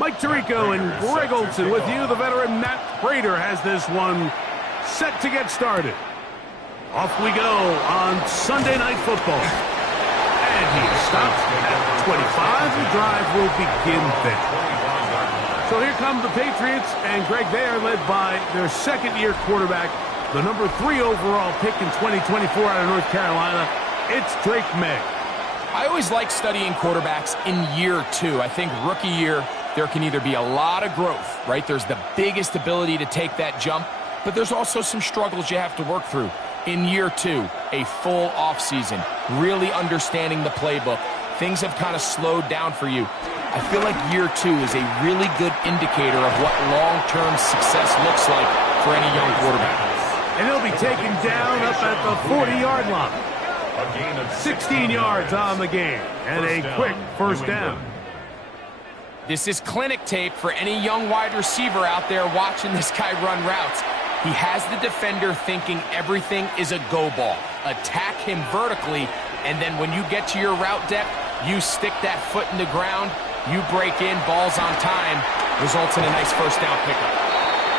Mike Tirico and Greg Olson with you. The veteran Matt Prater has this one set to get started. Off we go on Sunday Night Football. And he stops at 25. The drive will begin there. So here come the Patriots, and Greg, they are led by their second-year quarterback, the number 3 overall pick in 2024 out of North Carolina. It's Drake May. I always like studying quarterbacks in year 2. I think rookie year, there can either be a lot of growth, right? There's the biggest ability to take that jump, but there's also some struggles you have to work through. In year 2, a full offseason, really understanding the playbook. Things have kind of slowed down for you. I feel like year 2 is a really good indicator of what long-term success looks like for any young quarterback. And he'll be taken down up at the 40-yard line. 16 yards on the game, and a quick first down. This is clinic tape for any young wide receiver out there watching this guy run routes. He has the defender thinking everything is a go ball. Attack him vertically, and then when you get to your route depth, you stick that foot in the ground, you break in, balls on time, results in a nice first down pickup.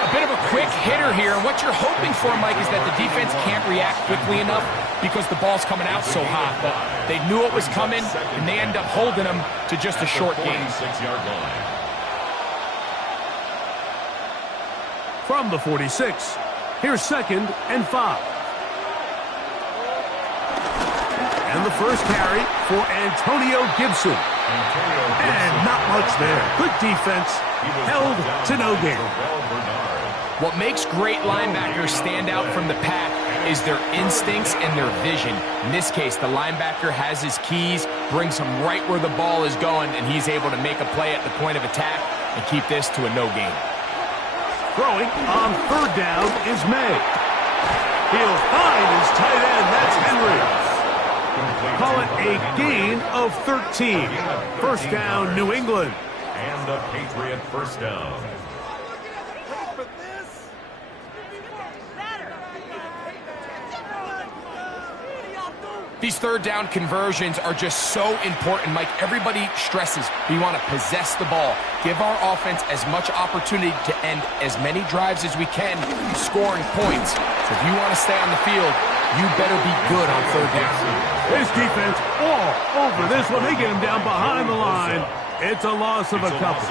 A bit of a quick hitter here, and what you're hoping for, Mike, is that the defense can't react quickly enough because the ball's coming out so hot. But they knew it was coming, and they end up holding them to just a short gain. From the 46, here's 2nd and 5. And the first carry for Antonio Gibson. And not much there. Good defense, held to no gain. What makes great linebackers stand out from the pack is their instincts and their vision. In this case, the linebacker has his keys, brings him right where the ball is going, and he's able to make a play at the point of attack and keep this to a no gain. Throwing on 3rd down is May. He'll find his tight end. That's Henry. Call it a gain of 13. First down, New England. And a Patriot first down. These 3rd down conversions are just so important, Mike. Everybody stresses we want to possess the ball, give our offense as much opportunity to end as many drives as we can, scoring points. So if you want to stay on the field, you better be good on 3rd down. This defense all over this one. They get him down behind the line. It's a loss of a couple.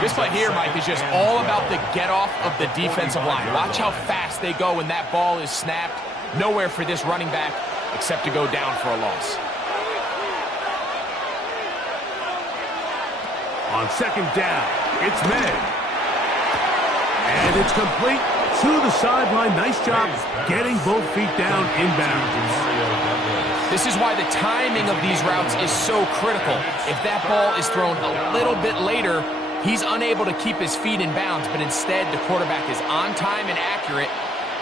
This play here, Mike, is just all about the get-off of the defensive line. Watch how fast they go when that ball is snapped. Nowhere for this running back except to go down for a loss. On 2nd down, it's May. And it's complete to the sideline. Nice job getting both feet down inbounds. This is why the timing of these routes is so critical. If that ball is thrown a little bit later, he's unable to keep his feet in bounds, but instead the quarterback is on time and accurate,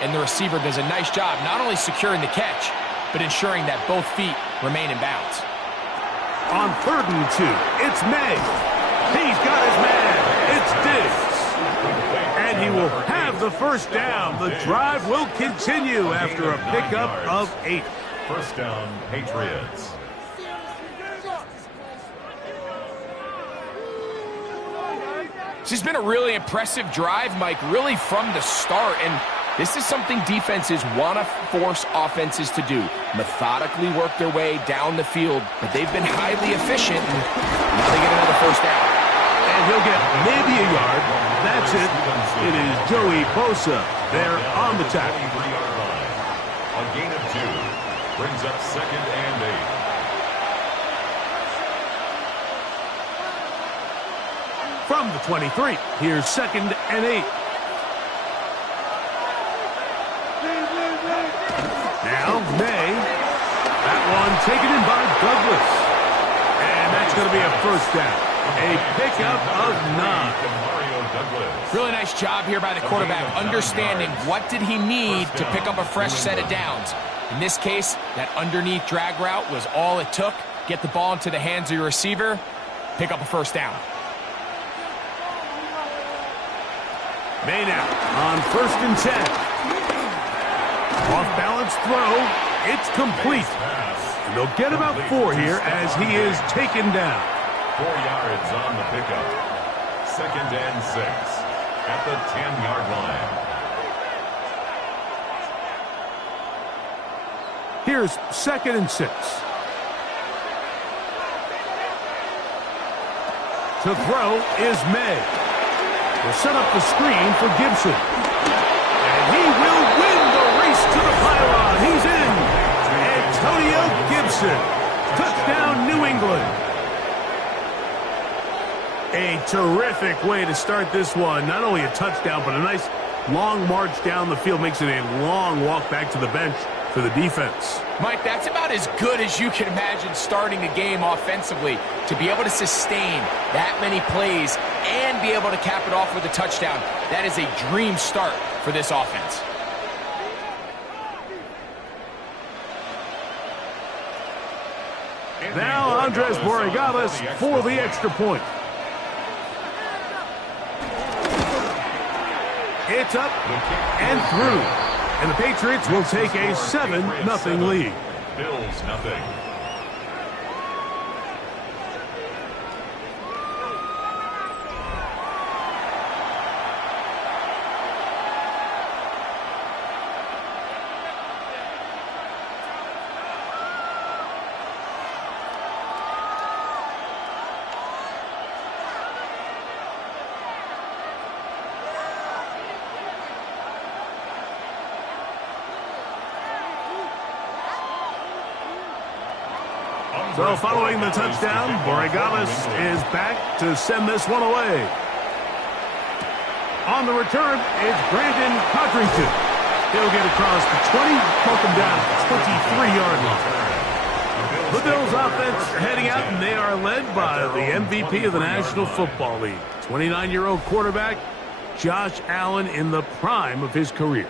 and the receiver does a nice job not only securing the catch, but ensuring that both feet remain in bounds. On 3rd and 2, it's May. He's got his man. It's Diggs. And he will have the first down. The drive will continue after a pickup of 8. First down, Patriots. This has been a really impressive drive, Mike, really from the start. And this is something defenses want to force offenses to do. Methodically work their way down the field, but they've been highly efficient, and now they get another first down. And he'll get maybe a yard. That's it. It is Joey Bosa there on the tackle. A gain of 2 brings up 2nd and 8. From the 23, here's 2nd and 8. Now May. That one taken in by Douglas. And that's going to be a first down. A pickup of 9. Really nice job here by the quarterback, understanding what did he need to pick up a fresh set of downs. In this case, that underneath drag route was all it took. Get the ball into the hands of your receiver, pick up a first down. May now on 1st and 10. Off-balance throw. It's complete. And they'll get about 4 here as he is taken down. 4 yards on the pickup. second and 6 at the 10-yard line. Here's 2nd and 6. To throw is May. Will set up the screen for Gibson. And he will win the race to the pylon. He's in. Antonio Gibson. Touchdown, New England. A terrific way to start this one. Not only a touchdown, but a nice long march down the field. Makes it a long walk back to the bench for the defense. Mike, that's about as good as you can imagine starting a game offensively. To be able to sustain that many plays and be able to cap it off with a touchdown, that is a dream start for this offense. Now Andres Borregales for the extra point. It's up and through. And the Patriots will take a 7-0 lead. Bills nothing. So following the touchdown, Borregales is back to send this one away. On the return, it's Brandon Codrington. He'll get across the 20, poke him down at the 23-yard line. The Bills offense heading out, and they are led by the MVP of the National Football League, 29-year-old quarterback Josh Allen in the prime of his career.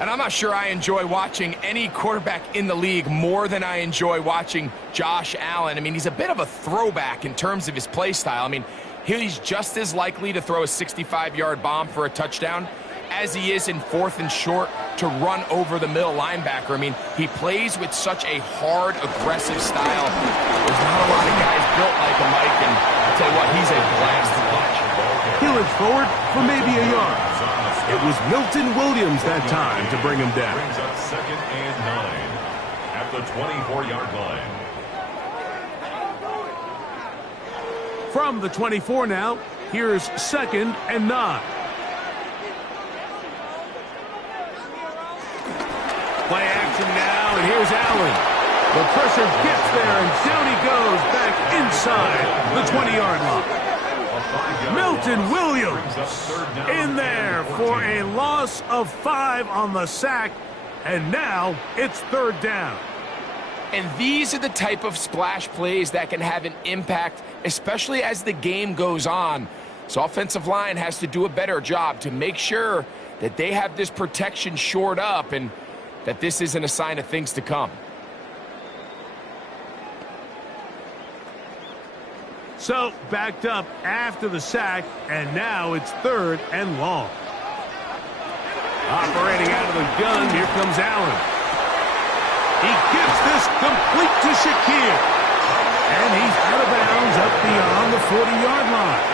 And I'm not sure I enjoy watching any quarterback in the league more than I enjoy watching Josh Allen. I mean, he's a bit of a throwback in terms of his play style. I mean, he's just as likely to throw a 65-yard bomb for a touchdown as he is in 4th and short to run over the middle linebacker. I mean, he plays with such a hard, aggressive style. There's not a lot of guys built like him, Mike, and I'll tell you what, he's a blast to watch. He'll inch forward for maybe a yard. It was Milton Williams that time to bring him down. Brings up 2nd and 9 at the 24-yard line. From the 24 now, here's 2nd and 9. Play action now, and here's Allen. The pressure gets there, and down he goes back inside the 20-yard line. Milton Williams in there for a loss of 5 on the sack, and now it's 3rd down. And these are the type of splash plays that can have an impact, especially as the game goes on. So offensive line has to do a better job to make sure that they have this protection shored up and that this isn't a sign of things to come. So backed up after the sack, and now it's 3rd and long. Operating out of the gun, here comes Allen. He gives this complete to Shakir. And he's out of bounds up beyond the 40-yard line.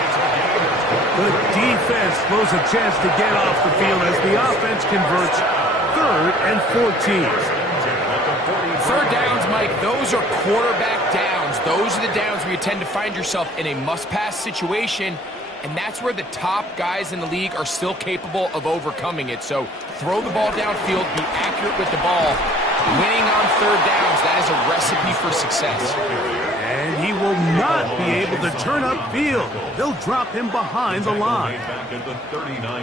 The defense blows a chance to get off the field as the offense converts 3rd and 14. 3rd downs, Mike, those are quarterback downs. Those are the downs where you tend to find yourself in a must-pass situation, and that's where the top guys in the league are still capable of overcoming it. So throw the ball downfield, be accurate with the ball. Winning on 3rd downs, that is a recipe for success. And he will not be able to turn upfield. They'll drop him behind the line.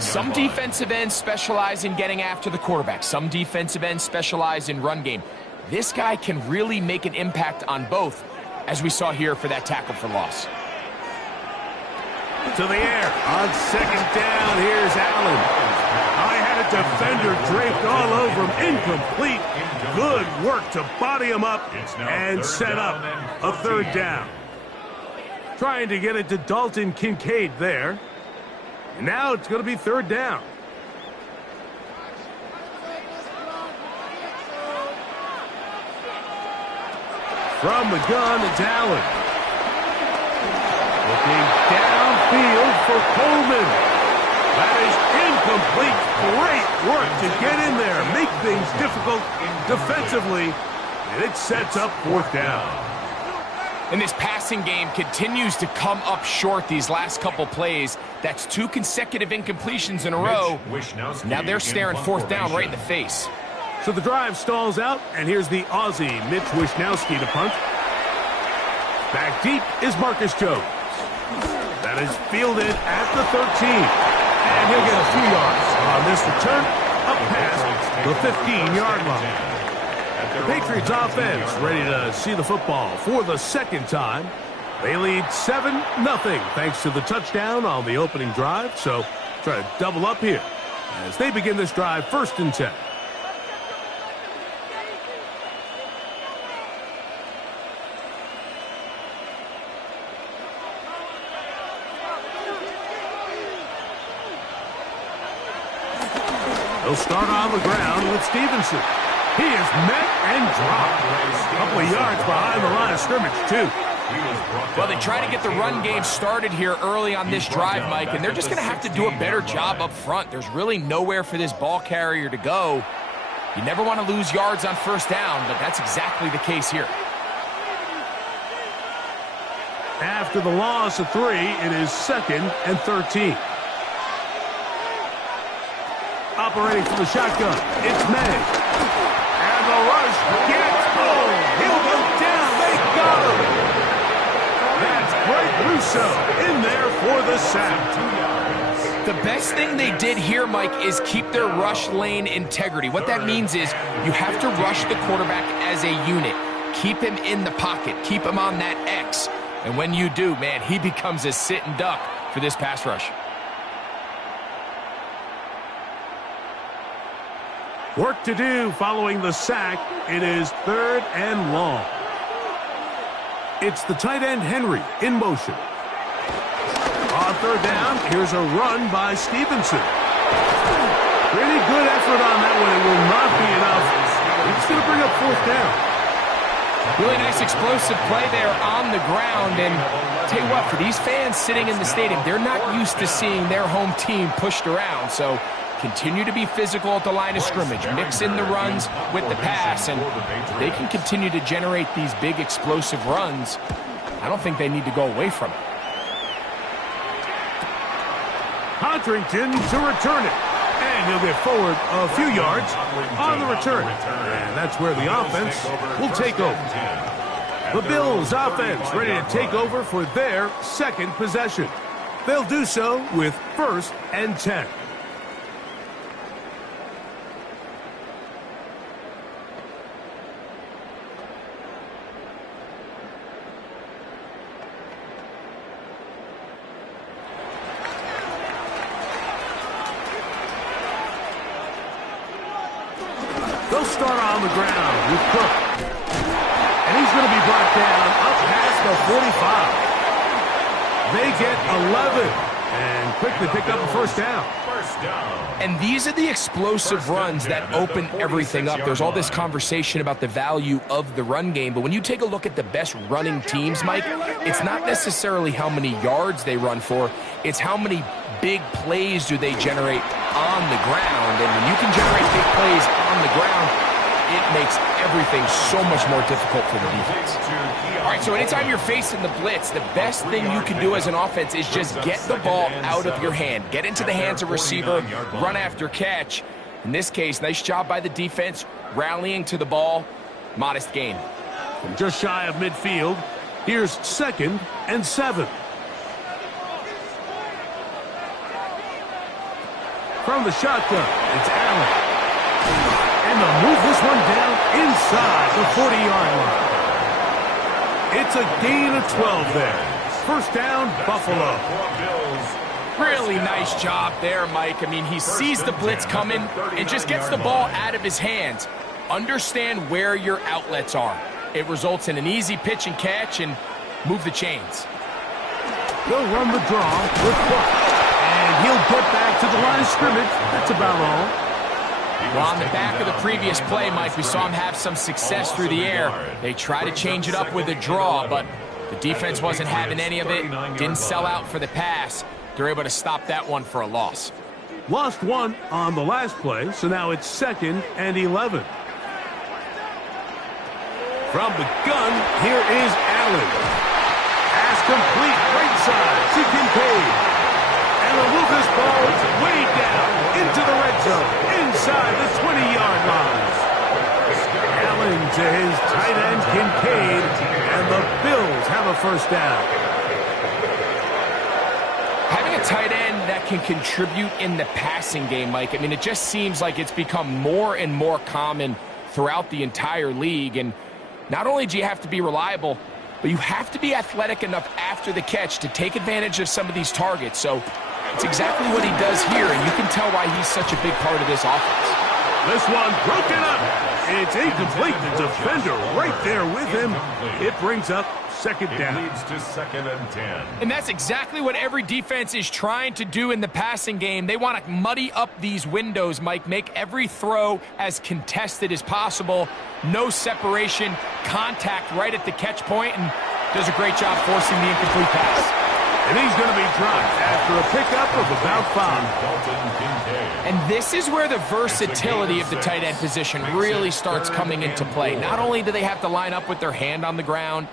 Some defensive ends specialize in getting after the quarterback. Some defensive ends specialize in run game. This guy can really make an impact on both, as we saw here for that tackle for loss. To the air on 2nd down. Here's Allen. I had a defender draped all over him. Incomplete. Good work to body him up and set up a 3rd down. Trying to get it to Dalton Kincaid there. And now it's going to be 3rd down. From the gun, it's Allen. Looking down. field for Coleman. That is incomplete. Great work to get in there, make things difficult defensively, and it sets up fourth down. And this passing game continues to come up short these last couple plays. That's 2 consecutive incompletions in a row. Now they're staring fourth down right in the face. So the drive stalls out, and here's the Aussie, Mitch Wishnowsky, to punt. Back deep is Marcus Jones. That is fielded at the 13. And he'll get a few yards on this return, up past the 15-yard line. The Patriots offense ready to see the football for the second time. They lead 7-0 thanks to the touchdown on the opening drive. So try to double up here as they begin this drive 1st and 10. They'll start on the ground with Stevenson. He is met and dropped. A couple of yards behind the line of scrimmage, too. Well, they try to get the run game started here early on this drive, Mike, and they're just going to have to do a better job up front. There's really nowhere for this ball carrier to go. You never want to lose yards on first down, but that's exactly the case here. After the loss of 3, it is 2nd and 13. Operating from the shotgun, it's May. And the rush gets home. He'll go down. They got him. That's Greg Russo in there for the sack. The best thing they did here, Mike, is keep their rush lane integrity. What that means is you have to rush the quarterback as a unit. Keep him in the pocket. Keep him on that X. And when you do, man, he becomes a sitting duck for this pass rush. Work to do following the sack. It is 3rd and long. It's the tight end Henry in motion. On 3rd down, here's a run by Stevenson. Pretty good effort on that one. It will not be enough. It's going to bring up 4th down. Really nice explosive play there on the ground. And I'll tell you what, for these fans sitting in the stadium, they're not used to seeing their home team pushed around. So continue to be physical at the line of scrimmage. Mix in the runs with the pass, and they can continue to generate these big explosive runs. I don't think they need to go away from it. Contrington to return it. And he'll get forward a few yards on the return. And that's where the offense will take over. The Bills offense ready to take over for their 2nd possession. They'll do so with 1st and 10. They'll start on the ground with Cook. And he's going to be brought down up past the 45. They get 11 and quickly pick up a 1st down. And these are the explosive runs that open everything up. There's all this conversation about the value of the run game, but when you take a look at the best running teams, Mike, it's not necessarily how many yards they run for, it's how many big plays do they generate on the ground. And when you can generate big plays on the ground, it makes everything so much more difficult for the defense. All right, so anytime you're facing the blitz, the best thing you can do as an offense is just get the ball out of your hand. Get into the hands of receiver, run after catch. In this case, nice job by the defense, rallying to the ball. Modest gain. From just shy of midfield, here's 2nd and 7. From the shotgun, it's Allen. And they'll move this one down inside the 40-yard line. It's a gain of 12 there. 1st down, Buffalo. Really nice job there, Mike. I mean, he sees the blitz coming and just gets the ball out of his hands. Understand where your outlets are. It results in an easy pitch and catch and move the chains. They'll run the draw with Cook. And he'll get back to the line of scrimmage. That's about all. Well, on the back of the previous play, Mike, we saw him have some success through the air. They try to change it up with a draw, but The defense wasn't having any of it, didn't sell out for the pass. They're able to stop that one for a loss. Lost one on the last play, so now it's 2nd and 11. From the gun, here is Allen. Pass complete, right side to Kincaid. And the Lucas ball way down into the red zone, inside the 20-yard line. Allen to his tight end, Kincaid, and the Bills have a first down. Having a tight end that can contribute in the passing game, Mike, I mean, it just seems like it's become more and more common throughout the entire league. And not only do you have to be reliable, but you have to be athletic enough after the catch to take advantage of some of these targets. So it's exactly what he does here, and you can tell why he's such a big part of this offense. This one broken up. It's incomplete. The defender right there with him. It brings up 2nd down. It leads to 2nd and 10. And that's exactly what every defense is trying to do in the passing game. They want to muddy up these windows, Mike, make every throw as contested as possible. No separation, contact right at the catch point, and does a great job forcing the incomplete pass. And he's going to be dropped after a pickup of about 5. And this is where the versatility of the tight end position really starts coming into play. Not only do they have to line up with their hand on the ground,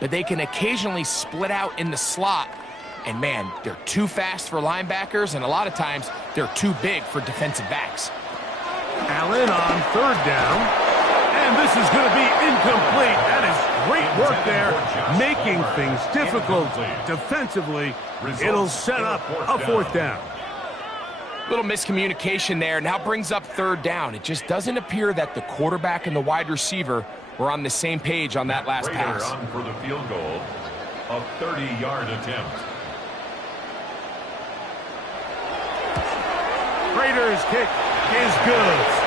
but they can occasionally split out in the slot. And man, they're too fast for linebackers, and a lot of times they're too big for defensive backs. Allen on 3rd down. And this is going to be incomplete. That is great work there, making things difficult defensively. It'll set up a 4th down. Little miscommunication there. Now brings up 3rd down. It just doesn't appear that the quarterback and the wide receiver were on the same page on that last pass. On for the field goal, a 30-yard attempt. Raiders kick is good.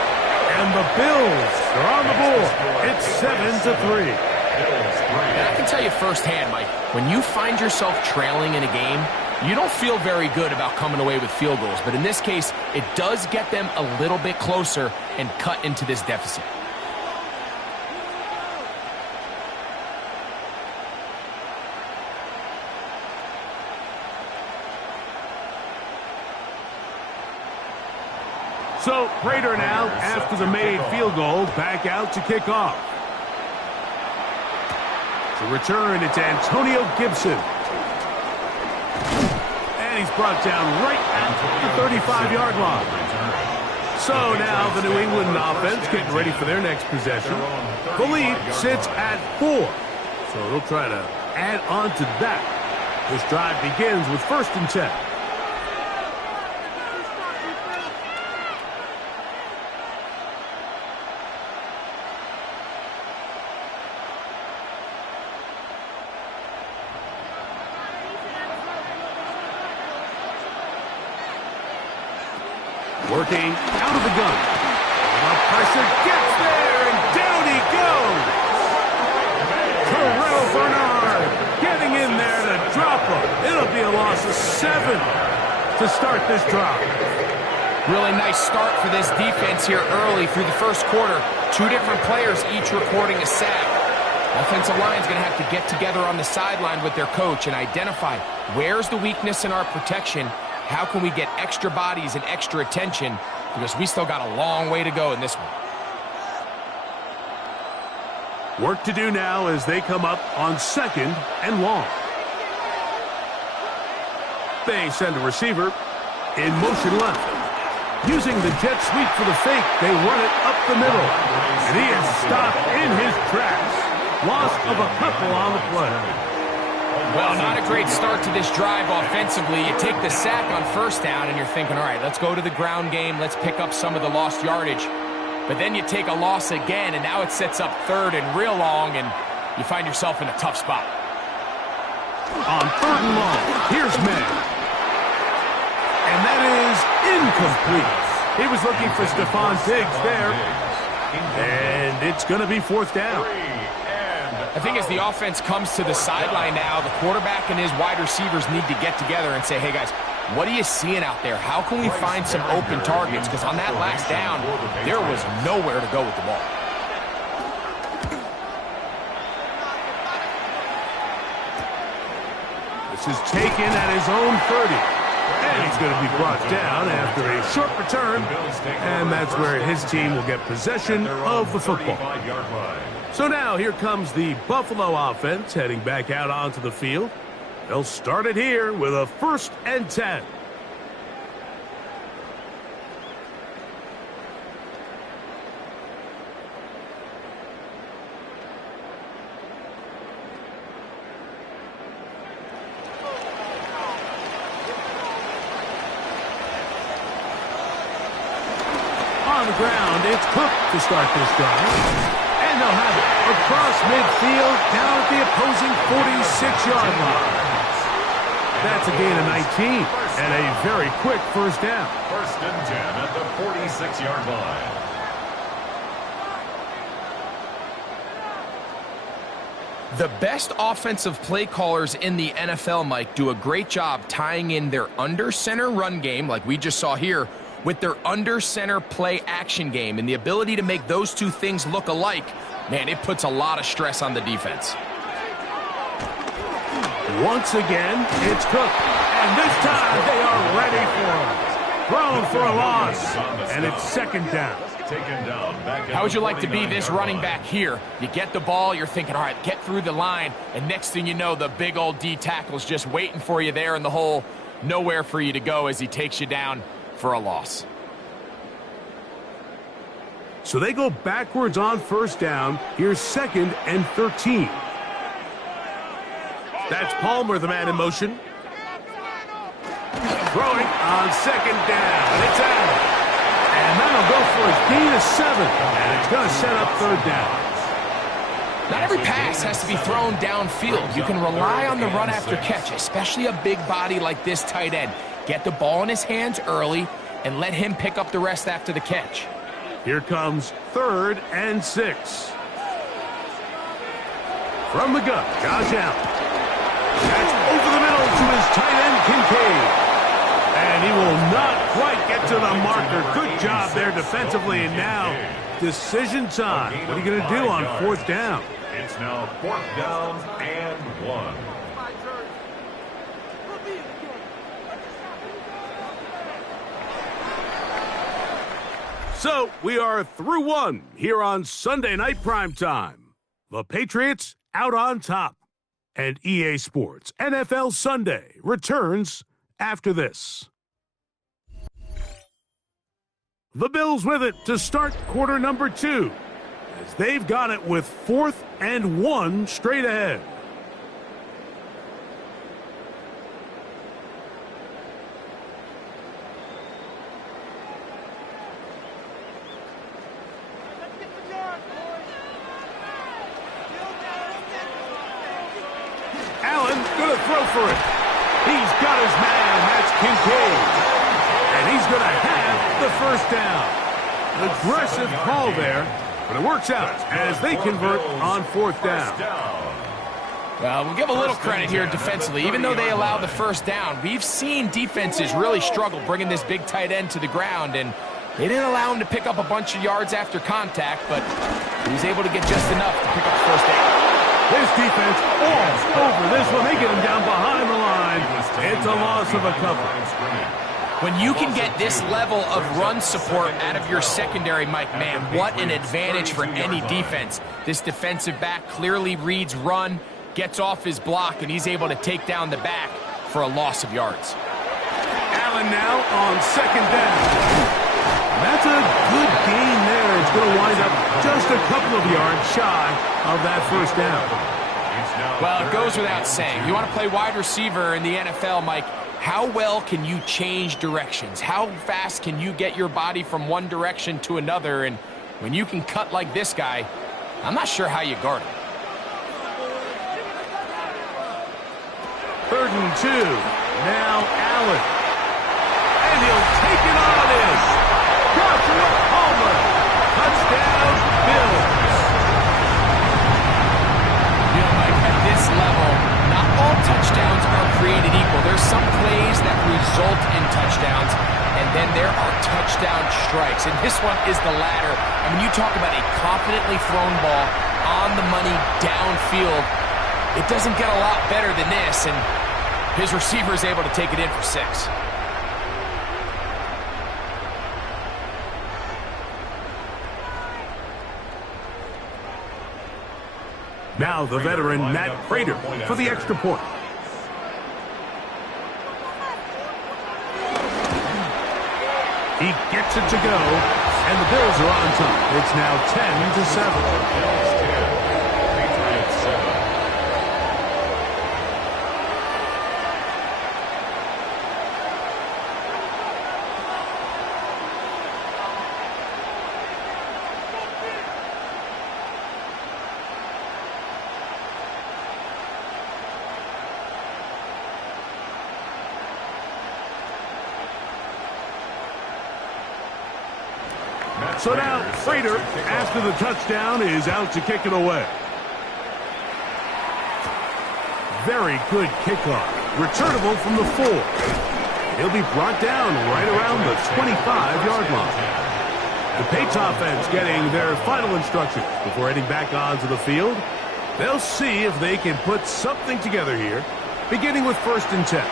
And the Bills are on the board. It's 7-3. And I can tell you firsthand, Mike, when you find yourself trailing in a game, you don't feel very good about coming away with field goals. But in this case, it does get them a little bit closer and cut into this deficit. So, Prater now, after the made field goal, back out to kick off. To return, it's Antonio Gibson. And he's brought down right at the 35-yard line. So now the New England offense getting ready for their next possession. The lead sits at 4. So they'll try to add on to that. This drive begins with 1st and 10. Working out of the gun. The pressure gets there, and down he goes. Terrell Bernard getting in there to drop him. It'll be a loss of 7 to start this drive. Really nice start for this defense here early through the 1st quarter. 2 different players each recording a sack. Offensive line's going to have to get together on the sideline with their coach and identify where's the weakness in our protection. How can we get extra bodies and extra attention? Because we still got a long way to go in this one. Work to do now as they come up on 2nd and long. They send a receiver in motion left. Using the jet sweep for the fake, they run it up the middle. And he is stopped in his tracks. Loss of a couple on the play. Well, not a great start to this drive offensively. You take the sack on 1st down, and you're thinking, all right, let's go to the ground game. Let's pick up some of the lost yardage. But then you take a loss again, and now it sets up 3rd and real long, and you find yourself in a tough spot. On 3rd and long, here's May. And that is incomplete. He was looking for Stephon Diggs there. And it's going to be 4th down. I think as the offense comes to the sideline now, the quarterback and his wide receivers need to get together and say, hey, guys, what are you seeing out there? How can we find some open targets? Because on that last down, there was nowhere to go with the ball. is taken at his own 30. And he's going to be brought down after a short return. And that's where his team will get possession of the football. So now here comes the Buffalo offense heading back out onto the field. They'll start it here with a 1st and 10. On the ground, it's Cook to start this drive. And they'll have it across midfield, down at the opposing 46-yard line. That's a gain of 19 and a very quick 1st down. 1st and 10 at the 46-yard line. The best offensive play callers in the NFL, Mike, do a great job tying in their under-center run game, like we just saw here, with their under-center play action game. And the ability to make those two things look alike, man, it puts a lot of stress on the defense. Once again, it's Cook. And this time, they are ready for him. Thrown for a loss. And it's 2nd down. How would you like to be this running back here? You get the ball, you're thinking, all right, get through the line, and next thing you know, the big old D tackle's just waiting for you there in the hole. Nowhere for you to go as he takes you down for a loss. So they go backwards on 1st down. Here's 2nd and 13. That's Palmer, the man in motion. Throwing on 2nd down. It's out. And that'll go for a gain of 7. And it's going to set up 3rd down. Not every pass has to be thrown downfield. You can rely on the run after catch, especially a big body like this tight end. Get the ball in his hands early and let him pick up the rest after the catch. Here comes 3rd and 6. From the gun, Josh Allen. That's over the middle to his tight end, Kincaid. And he will not quite get to the marker. Good job there defensively. And now, decision time. What are you going to do on 4th down? It's now 4th down and 1. So, we are through 1 here on Sunday Night Primetime. The Patriots out on top. And EA Sports NFL Sunday returns after this. The Bills with it to start quarter number 2, as they've got it with 4th and 1 straight ahead. Allen gonna throw for it. He's got his man. That's Kincaid. And he's gonna have the 1st down. Aggressive call there, but it works out as they convert on 4th down. Well, we'll give a little credit here defensively. Even though they allow the 1st down, we've seen defenses really struggle bringing this big tight end to the ground, and they didn't allow him to pick up a bunch of yards after contact, but he was able to get just enough to pick up the 1st down. This defense all over this one. They get him down behind the line. It's a loss of a couple. When you can get this level of run support out of your secondary, Mike, man, what an advantage for any defense. This defensive back clearly reads run, gets off his block, and he's able to take down the back for a loss of yards. Allen now on 2nd down. That's a good gain there. It's going to wind up just a couple of yards shy of that 1st down. Well, it goes without saying. You want to play wide receiver in the NFL, Mike, how well can you change directions? How fast can you get your body from one direction to another? And when you can cut like this guy, I'm not sure how you guard him. 3rd and 2. Now Allen. And he'll take it on in. Joshua Palmer. Touchdown, Bills. You know, Mike, at this level, not all touchdowns are created equal. There's some plays that result in touchdowns, and then there are touchdown strikes. And this one is the latter. I mean, you talk about a confidently thrown ball on the money downfield. It doesn't get a lot better than this, and His receiver is able to take it in for 6. Now the veteran Matt Prater for the extra point. He gets it to go, and the Bills are on top. It's now 10-7. Patriots 7. So now Prater, after the touchdown, is out to kick it away. Very good kickoff. Returnable from the 4. He'll be brought down right around the 25-yard line. The Patriots offense getting their final instructions before heading back onto the field. They'll see if they can put something together here, beginning with 1st and 10.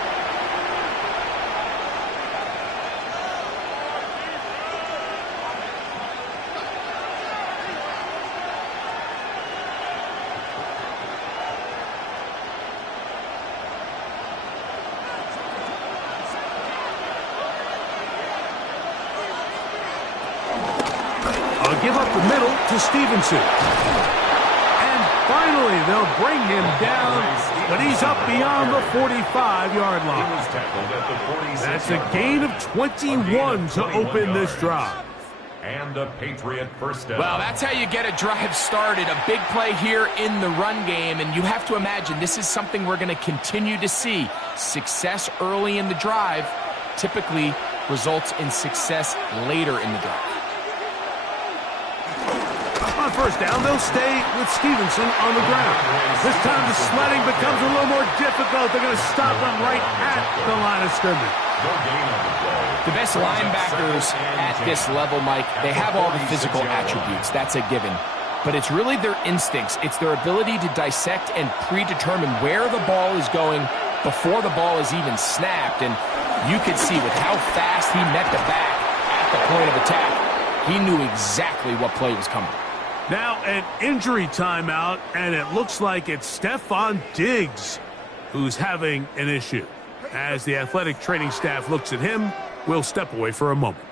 Give up the middle to Stevenson. And finally, they'll bring him down, but he's up beyond the 45-yard line. That's a gain of 21 to open this drive. And a Patriot first down. Well, that's how you get a drive started. A big play here in the run game, and you have to imagine this is something we're going to continue to see. Success early in the drive typically results in success later in the drive. On 1st down, they'll stay with Stevenson on the ground. This time the sledding becomes a little more difficult. They're going to stop him right at the line of scrimmage. The best linebackers at this level, Mike, they have all the physical attributes. That's a given. But it's really their instincts. It's their ability to dissect and predetermine where the ball is going before the ball is even snapped. And you could see with how fast he met the back at the point of attack, he knew exactly what play was coming. Now an injury timeout, and it looks like it's Stephon Diggs who's having an issue. As the athletic training staff looks at him, we'll step away for a moment.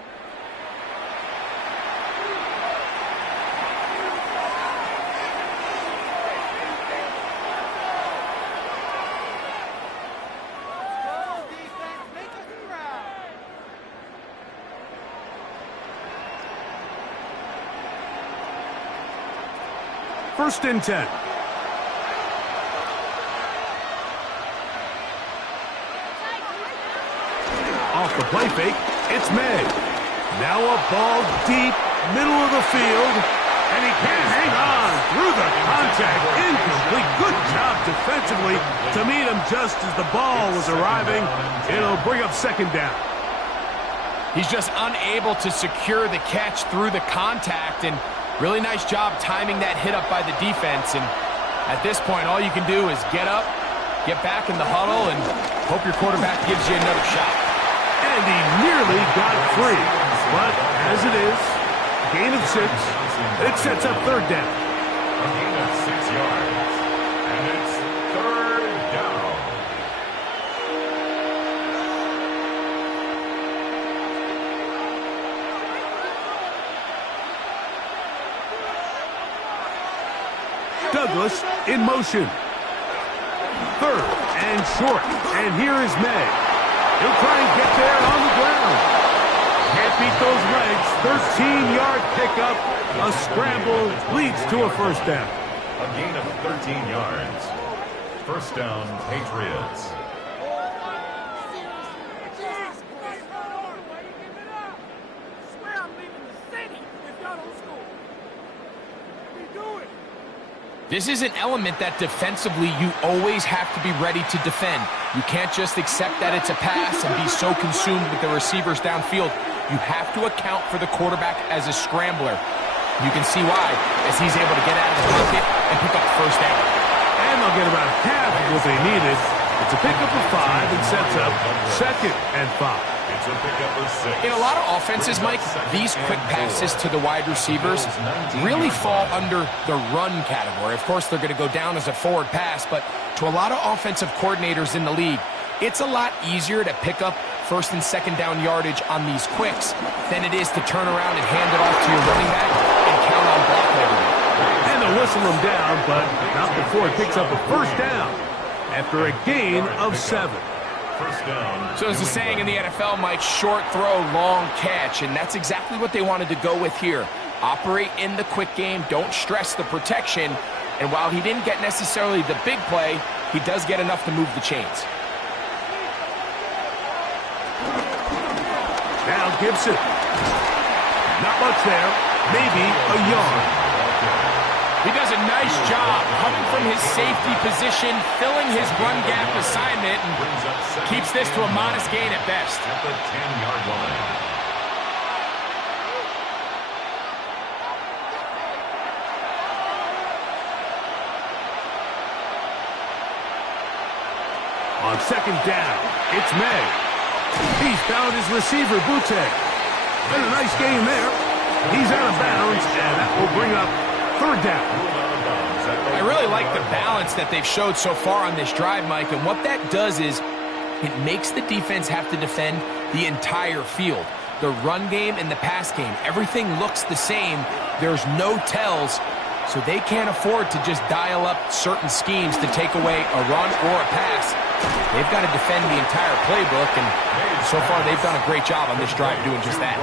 First and 10. Off the play fake, it's May. Now a ball deep, middle of the field, and he can't hang on through the contact. Incomplete. Good job defensively to meet him just as the ball was arriving. It'll bring up 2nd down. He's just unable to secure the catch through the contact, and really nice job timing that hit up by the defense. And at this point, all you can do is get up, get back in the huddle, and hope your quarterback gives you another shot. And he nearly got free. But as it is, gain of 6, it sets up 3rd down. A gain of 6 yards. And it's 3rd down. Douglas in motion. 3rd and short. And here is May. He'll try and get there on the ground. Can't beat those legs. 13-yard pickup. A scramble leads to a 1st down. A gain of 13 yards. 1st down, Patriots. This is an element that defensively you always have to be ready to defend. You can't just accept that it's a pass and be so consumed with the receivers downfield. You have to account for the quarterback as a scrambler. You can see why, as he's able to get out of the pocket and pick up 1st down. And they'll get about half of what they needed. It's a pickup of 5 and sets up 2nd and 5. It's a pickup of 6. In a lot of offenses, Mike, these quick passes to the wide receivers really fall under the run category. Of course, they're going to go down as a forward pass, but to a lot of offensive coordinators in the league, it's a lot easier to pick up 1st and 2nd down yardage on these quicks than it is to turn around and hand it off to your running back and count on blocking everything. And they'll whistle him down, but not before it picks up a 1st down after a gain of 7. First down. So there's a saying in the NFL, Mike, short throw, long catch, and that's exactly what they wanted to go with here. Operate in the quick game, don't stress the protection, and while he didn't get necessarily the big play, he does get enough to move the chains. Now Gibson. Not much there. Maybe a yard. He does a nice job coming from his safety position, filling his run gap assignment, and keeps this to a modest gain at best. At the 10-yard line. On 2nd down, it's May. He's found his receiver, Butte. And a nice game there. He's out of bounds, and that will bring up 3rd down. I really like the balance that they've showed so far on this drive, Mike, and what that does is it makes the defense have to defend the entire field. The run game and the pass game, everything looks the same. There's no tells, so they can't afford to just dial up certain schemes to take away a run or a pass. They've got to defend the entire playbook, and so far they've done a great job on this drive doing just that.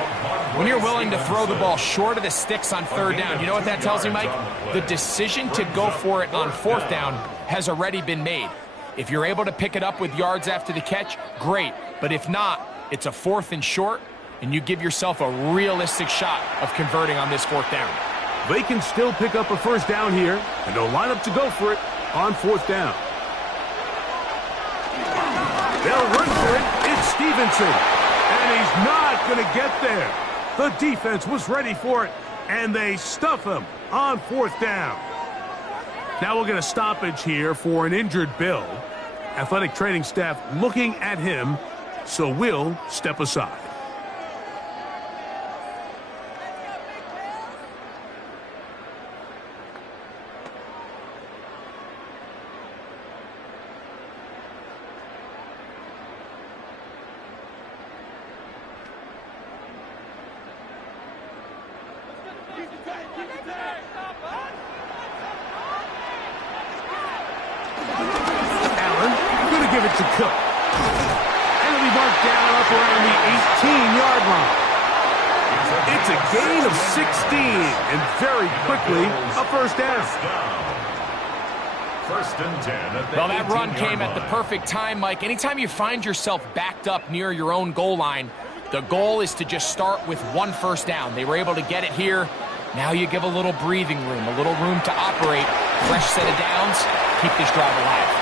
When you're willing to throw the ball short of the sticks on 3rd down, you know what that tells you, Mike? The decision to go for it on 4th down has already been made. If you're able to pick it up with yards after the catch, great. But if not, it's a 4th and short, and you give yourself a realistic shot of converting on this 4th down. They can still pick up a 1st down here, and they'll line up to go for it on 4th down. They'll run for it. It's Stevenson. And he's not going to get there. The defense was ready for it, and they stuff him on 4th down. Now we'll get a stoppage here for an injured Bill. Athletic training staff looking at him, so we'll step aside. Give it to Cook. And it'll be marked down up around the 18-yard line. It's a gain of 16, and very quickly, a 1st down. 1st and 10. Well, that run came at the perfect time, Mike. Anytime you find yourself backed up near your own goal line, the goal is to just start with 1 1st down. They were able to get it here. Now you give a little breathing room, a little room to operate. Fresh set of downs, keep this drive alive.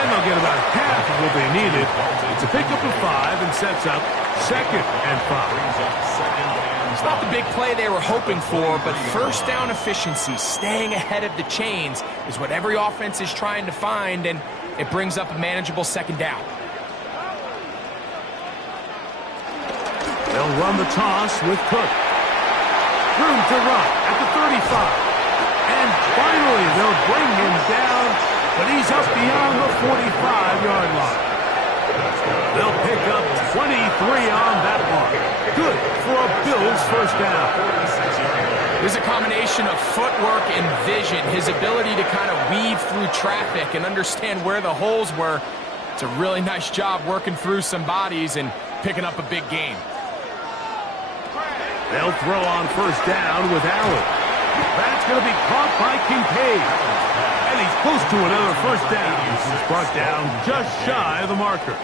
And they'll get about half of what they needed. It's a pickup of 5 and sets up 2nd and 5. It's not the big play they were hoping for, but 1st down efficiency, staying ahead of the chains, is what every offense is trying to find, and it brings up a manageable 2nd down. They'll run the toss with Cook. Room to run at the 35. And finally, they'll bring him down, but he's up beyond the 45-yard line. They'll pick up 23 on that one. Good for a Bills 1st down. There's a combination of footwork and vision, his ability to kind of weave through traffic and understand where the holes were. It's a really nice job working through some bodies and picking up a big gain. They'll throw on 1st down with Allen. That's going to be caught by Kincaid. And he's close to another 1st down. He's brought down just shy of the marker.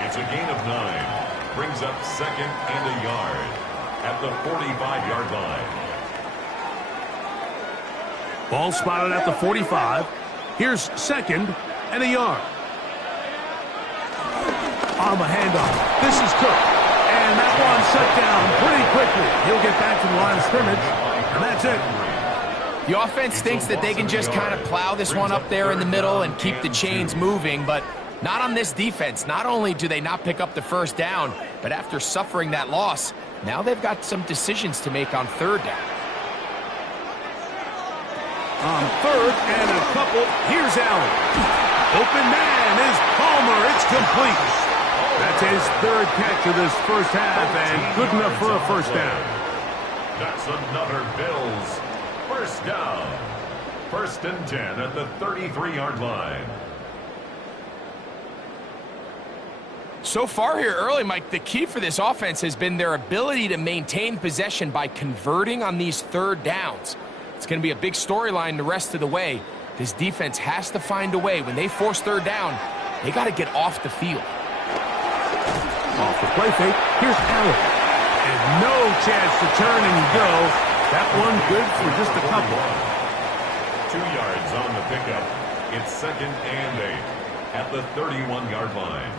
It's a gain of 9. Brings up 2nd and a yard at the 45-yard line. Ball spotted at the 45. Here's 2nd and a yard. On the handoff. This is Cook. And that one shut down pretty quickly. He'll get back to the line of scrimmage. And that's it. The offense thinks that they can just kind of plow this one up there in the middle and keep the chains moving, but Not on this defense. Not only do they not pick up the first down, but after suffering that loss, now they've got some decisions to make on third down. On third and a couple, here's Allen. Open man is Palmer. It's complete. That's his third catch of this first half and good enough for a first down. That's another Bills first down. 1st and 10 at the 33-yard line. So far here early, Mike, the key for this offense has been their ability to maintain possession by converting on these third downs. It's going to be a big storyline the rest of the way. This defense has to find a way. When they force third down, they got to get off the field. Off the play fake, here's Allen. And no chance to turn and go. That one good for just a couple. 2 yards on the pickup. It's 2nd and 8 at the 31-yard line.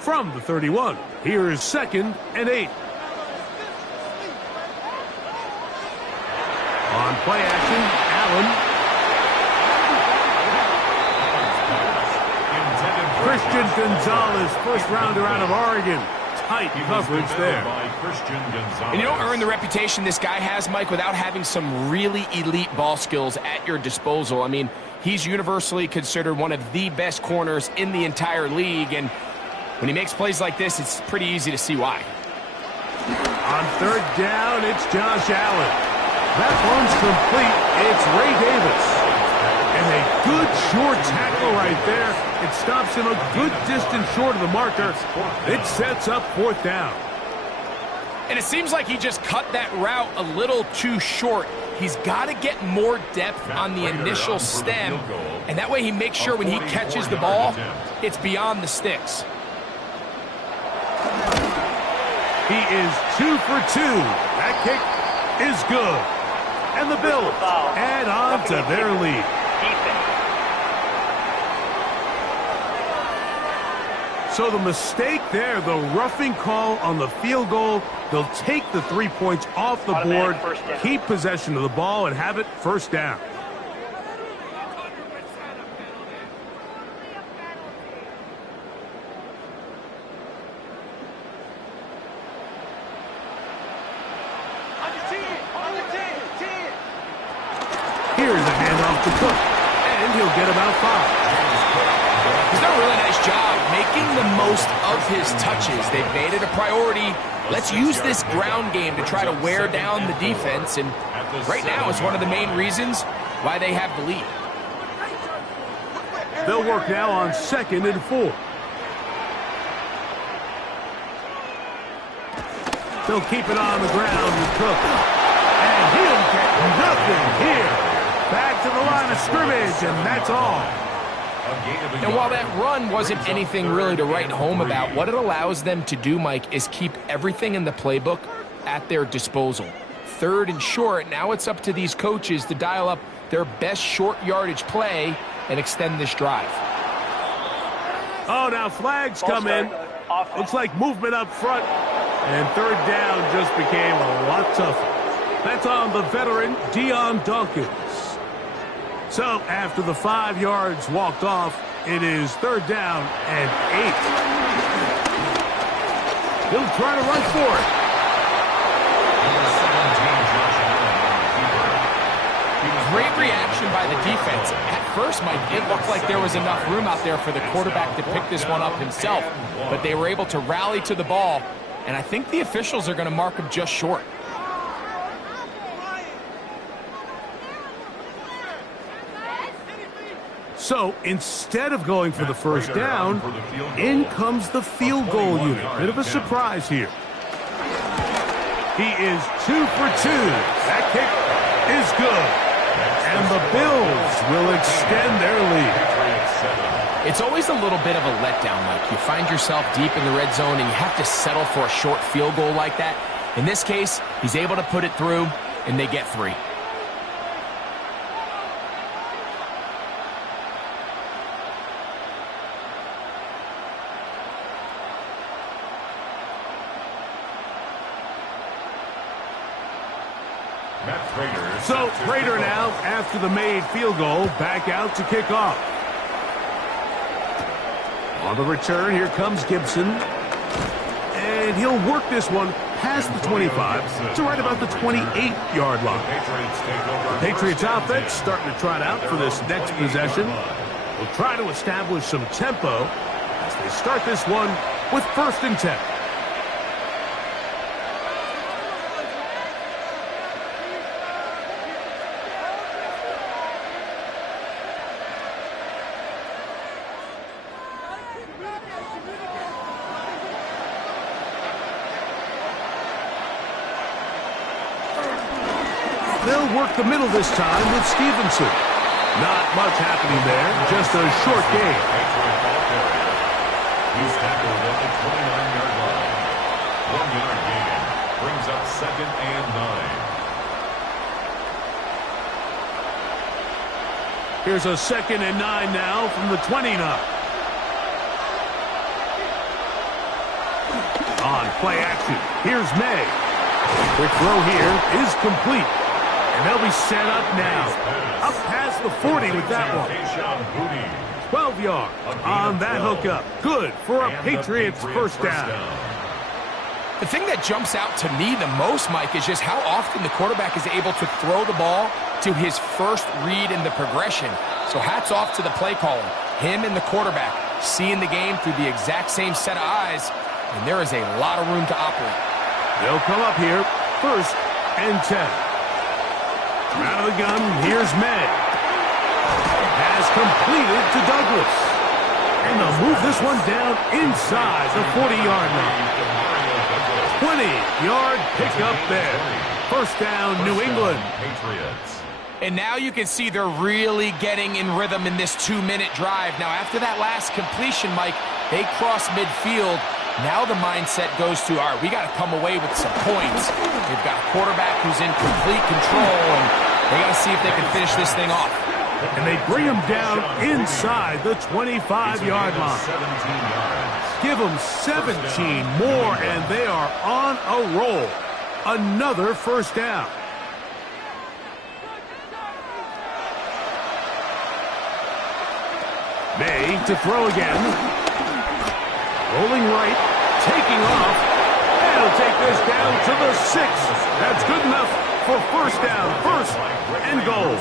From the 31, here is 2nd and 8. On play action, Allen. Christian Gonzalez, first rounder out of Oregon. Tight coverage there. And you don't earn the reputation this guy has, Mike, without having some really elite ball skills at your disposal. I mean, he's universally considered one of the best corners in the entire league, and when he makes plays like this, it's pretty easy to see why. On third down, it's Josh Allen. That one's complete. It's Ray Davis. And a good short tackle right there. It stops him a good distance short of the marker. It sets up 4th down. And it seems like he just cut that route a little too short. He's got to get more depth on the initial stem, and that way he makes sure when he catches the ball, it's beyond the sticks. He is 2 for 2. That kick is good. And the Bills add on to their lead. So the mistake there, the roughing call on the field goal, they'll take the 3 points off the board, keep possession of the ball, and have it first down. Here's a handoff to Cook, and he'll get about 5. He's done a really nice job making the most of his touches. They've made it a priority. Let's use this ground game to try to wear down the defense, and right now is one of the main reasons why they have the lead. They'll work now on 2nd and 4. They'll keep it on the ground with Cook. And he'll get nothing here. Back to the line of scrimmage, and that's all. And while that run wasn't anything really to write home about, what it allows them to do, Mike, is keep everything in the playbook at their disposal. 3rd and short, now it's up to these coaches to dial up their best short yardage play and extend this drive. Oh, now flags come in. Looks like movement up front. And 3rd down just became a lot tougher. That's on the veteran, Deion Dawkins. So after the 5 yards walked off, it is 3rd down and 8. He'll try to run for it. Great reaction by the defense. At first, Mike, it looked like there was enough room out there for the quarterback to pick this one up himself, but they were able to rally to the ball, and I think the officials are going to mark him just short. So instead of going for the first down, in comes the field goal unit. Bit of a surprise here. He is 2 for 2. That kick is good. And the Bills will extend their lead. It's always a little bit of a letdown, Mike. You find yourself deep in the red zone and you have to settle for a short field goal like that. In this case, he's able to put it through, and they get 3. So Prater now, after the made field goal, back out to kick off. On the return, here comes Gibson. And he'll work this one past the 25 to right about the 28-yard line. The Patriots offense starting to trot out for this next possession. Will try to establish some tempo as they start this one with 1st and 10. They'll work the middle this time with Stevenson. Not much happening there, just a short gain. He's tackled at the 29-yard line. 1-yard gain brings up 2nd and 9. Here's a 2nd and 9 now from the 29. On play action, here's May. Quick throw here is complete. And they'll be set up now. Up past the 40 with that one. 12 yards on that hookup. Good for a Patriots first down. The thing that jumps out to me the most, Mike, is just how often the quarterback is able to throw the ball to his first read in the progression. So hats off to the play caller. Him and the quarterback seeing the game through the exact same set of eyes, and there is a lot of room to operate. They'll come up here, 1st and 10. Out of the gun, here's May. Has completed to Douglas. And they'll move this one down inside the 40-yard line. 20-yard pickup there. 1st down, New England. And now you can see they're really getting in rhythm in this 2-minute drive. Now, after that last completion, Mike, they cross midfield. Now the mindset goes to, all right, we got to come away with some points. They've got a quarterback who's in complete control, and they got to see if they can finish this thing off. And they bring him down inside the 25-yard line. Give them 17 more, and they are on a roll. Another 1st down. May to throw again. Rolling right, taking off, and he'll take this down to the 6. That's good enough for 1st down, 1st and goal.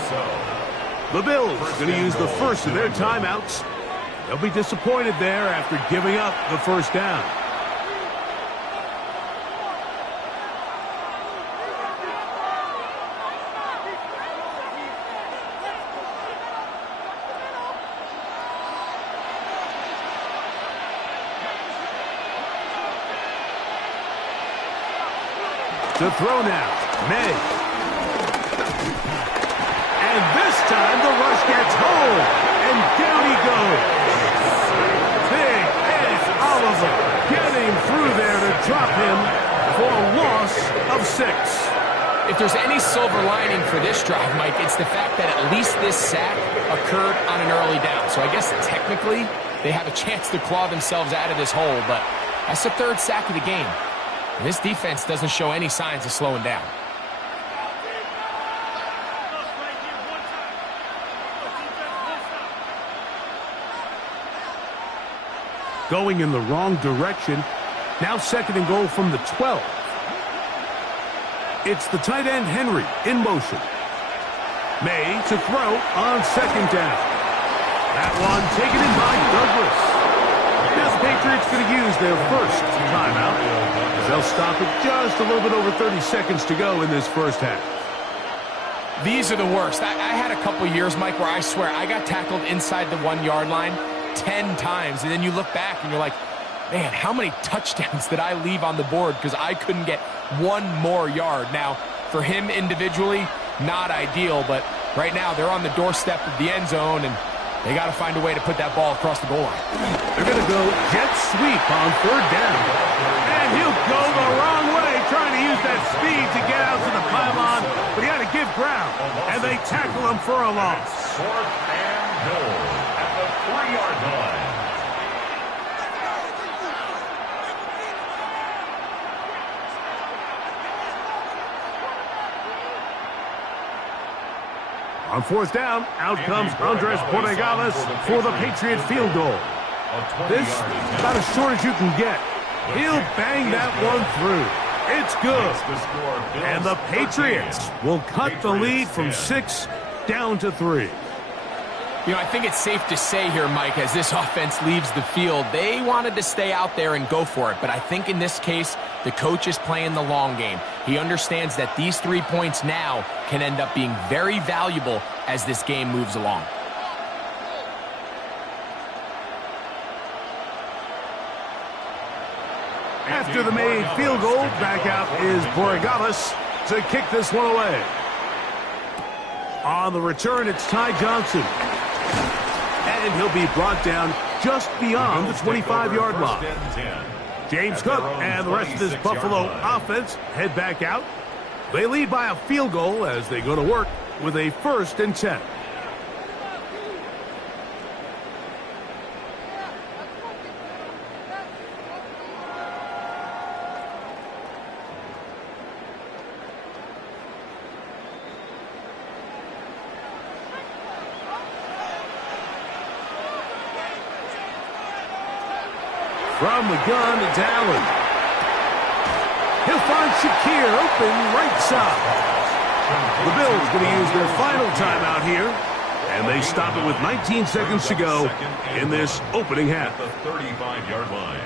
The Bills going to use the first of their timeouts. They'll be disappointed there after giving up the 1st down. To throw now, May. And this time the rush gets home, and down he goes. Big Ed Oliver getting through there to drop him for a loss of 6. If there's any silver lining for this drive, Mike, it's the fact that at least this sack occurred on an early down. So I guess technically they have a chance to claw themselves out of this hole, but that's the 3rd sack of the game. This defense doesn't show any signs of slowing down. Going in the wrong direction. Now 2nd and goal from the 12. It's the tight end Henry in motion. May to throw on 2nd down. That one taken in by Douglas. Now the Patriots going to use their 1st timeout. They'll stop it just a little bit over 30 seconds to go in this 1st half. These are the worst. I had a couple years, Mike, where I swear I got tackled inside the 1-yard line 10 times. And then you look back and you're like, man, how many touchdowns did I leave on the board because I couldn't get one more yard? Now, for him individually, not ideal. But right now they're on the doorstep of the end zone, and they got to find a way to put that ball across the goal line. They're going to go jet sweep on 3rd down. And he'll go the wrong way, trying to use that speed to get out to the pylon. But he had to give ground, and they tackle him for a loss. 4th and goal at the 3-yard line. On fourth down, out comes Andres Borregales for the Patriot field goal. This is about as short as you can get. He'll bang that one through. It's good. And the Patriots will cut the lead from 6 down to 3. You know, I think it's safe to say here, Mike, as this offense leaves the field, they wanted to stay out there and go for it. But I think in this case, the coach is playing the long game. He understands that these 3 points now can end up being very valuable as this game moves along. After the made field goal, back out is Borregales to kick this one away. On the return, it's Ty Johnson. And he'll be brought down just beyond the 25-yard line. James Cook and the rest of this Buffalo offense head back out. They lead by a field goal as they go to work with a 1st and 10. From the gun, it's Allen. He'll find Shakir open right side. The Bills going to use their final timeout here, and they stop it with 19 seconds to go in this opening half. The 35-yard line.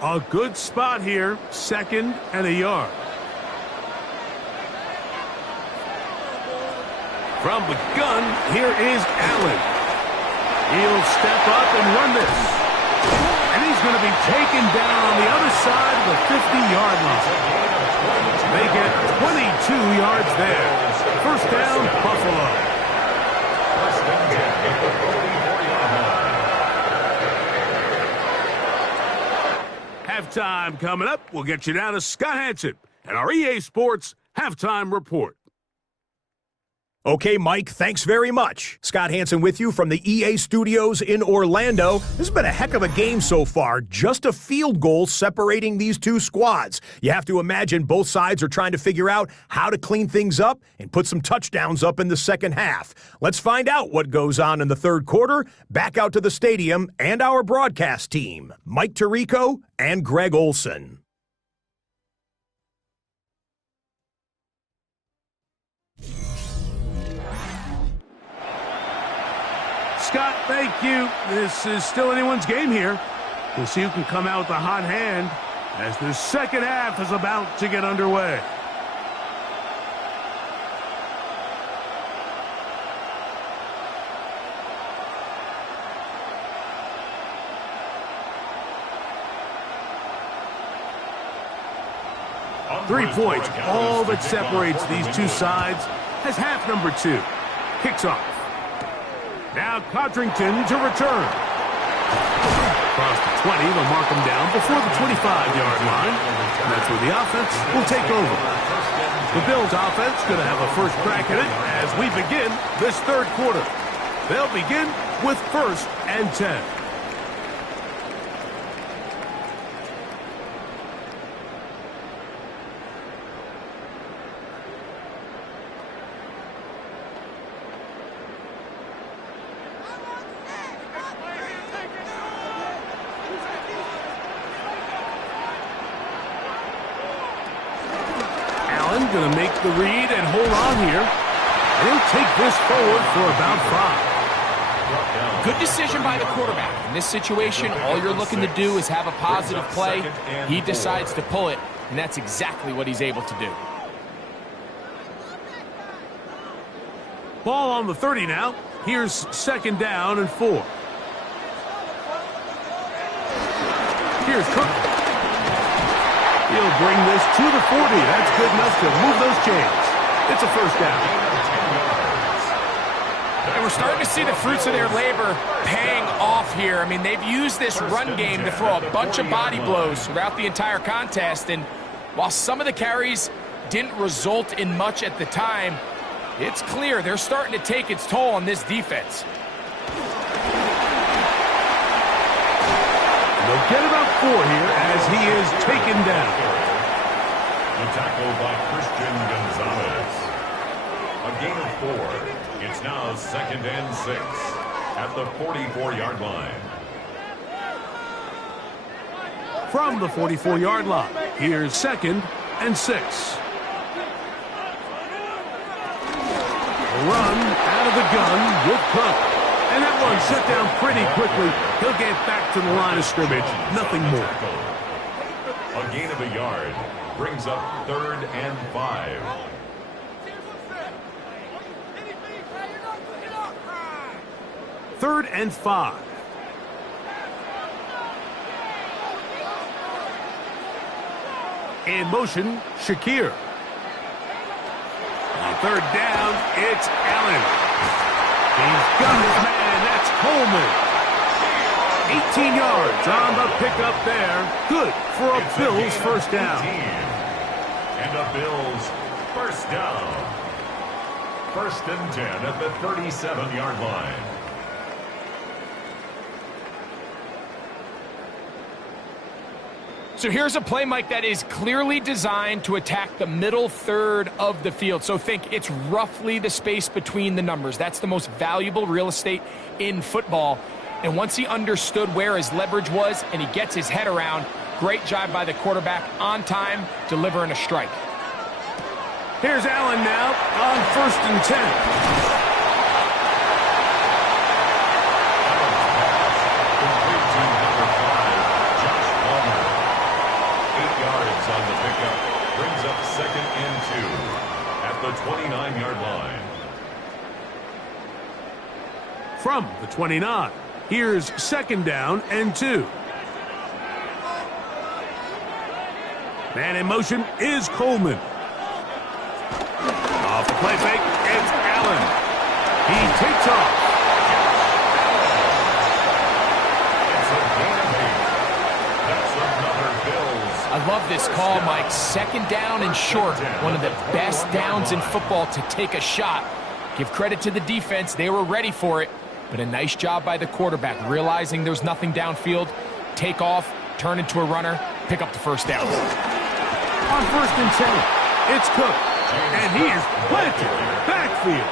A good spot here, 2nd and a yard. From the gun, here is Allen. He'll step up and run this. And he's going to be taken down on the other side of the 50-yard line. They get 22 yards there. 1st down, Buffalo. 1st and 10 at the 44-yard line. Halftime coming up. We'll get you down to Scott Hanson and our EA Sports Halftime Report. Okay, Mike, thanks very much. Scott Hanson with you from the EA Studios in Orlando. This has been a heck of a game so far. Just a field goal separating these two squads. You have to imagine both sides are trying to figure out how to clean things up and put some touchdowns up in the second half. Let's find out what goes on in the third quarter. Back out to the stadium and our broadcast team, Mike Tirico and Greg Olson. Scott, thank you. This is still anyone's game here. We'll see who can come out with a hot hand as the second half is about to get underway. Three points, all that separates these two sides, as half number 2 kicks off. Now Codrington to return. Across the 20, they'll mark him down before the 25-yard line. And that's where the offense will take over. The Bills offense going to have a first crack at it as we begin this third quarter. They'll begin with 1st and 10. Going to make the read and hold on here. And he'll take this forward for about 5. Good decision by the quarterback. In this situation, all you're looking to do is have a positive play. He decides to pull it, and that's exactly what he's able to do. Ball on the 30 now. Here's 2nd down and 4. Here's Cook. He'll bring this to the 40. That's good enough to move those chains. It's a 1st down. And we're starting to see the fruits of their labor paying off here. I mean, they've used this run game to throw a bunch of body blows throughout the entire contest. And while some of the carries didn't result in much at the time, it's clear they're starting to take its toll on this defense. They'll get about 4 here as he is taken down. The tackle by Christian Gonzalez. A gain of 4. It's now 2nd and 6 at the 44-yard line. From the 44-yard line, here's 2nd and 6. Run out of the gun with Cook. And that one shut down pretty quickly. He'll get back to the line of scrimmage. Nothing more. A gain of a yard brings up 3rd and 5. Third and 5. In motion, Shakir. On 3rd down, it's Allen. He's got his man. That's Coleman. 18 yards on the pickup there. Good for a Bills first down. And a Bills first down. 1st and 10 at the 37-yard line. So here's a play, Mike, that is clearly designed to attack the middle third of the field. So think it's roughly the space between the numbers. That's the most valuable real estate in football. And once he understood where his leverage was and he gets his head around, great job by the quarterback on time, delivering a strike. Here's Allen now on 1st and 10. On the pickup brings up 2nd and 2 at the 29-yard line. From the 29, here's 2nd down and 2. Man in motion is Coleman. Off the play fake, it's Allen. He takes off. I love this call, Mike. 2nd down and short. One of the best downs in football to take a shot. Give credit to the defense. They were ready for it. But a nice job by the quarterback, realizing there's nothing downfield. Take off, turn into a runner, pick up the first down. On 1st and 10, it's Cook. And he is planted. Backfield.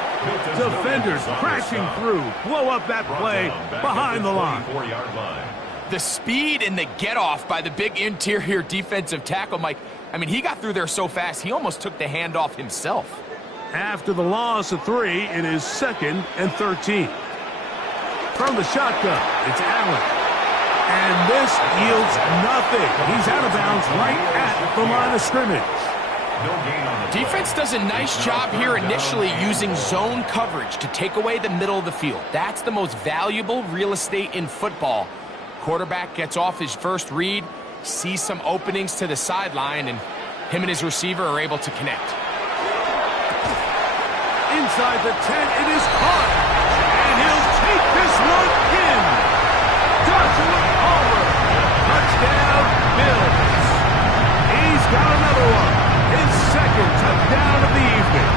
Defenders crashing through. Blow up that play behind the line. The speed and the get-off by the big interior defensive tackle, Mike. I mean, he got through there so fast, he almost took the handoff himself. After the loss of 3, it is 2nd and 13. From the shotgun, it's Allen. And this yields nothing. He's out of bounds right at the line of scrimmage. Defense does a nice job here initially using zone coverage to take away the middle of the field. That's the most valuable real estate in football. Quarterback gets off his first read, sees some openings to the sideline, and him and his receiver are able to connect. Inside the 10, it is caught. And he'll take this one in. Joshua Palmer. Touchdown, Bills. He's got another one. His 2nd touchdown of the evening.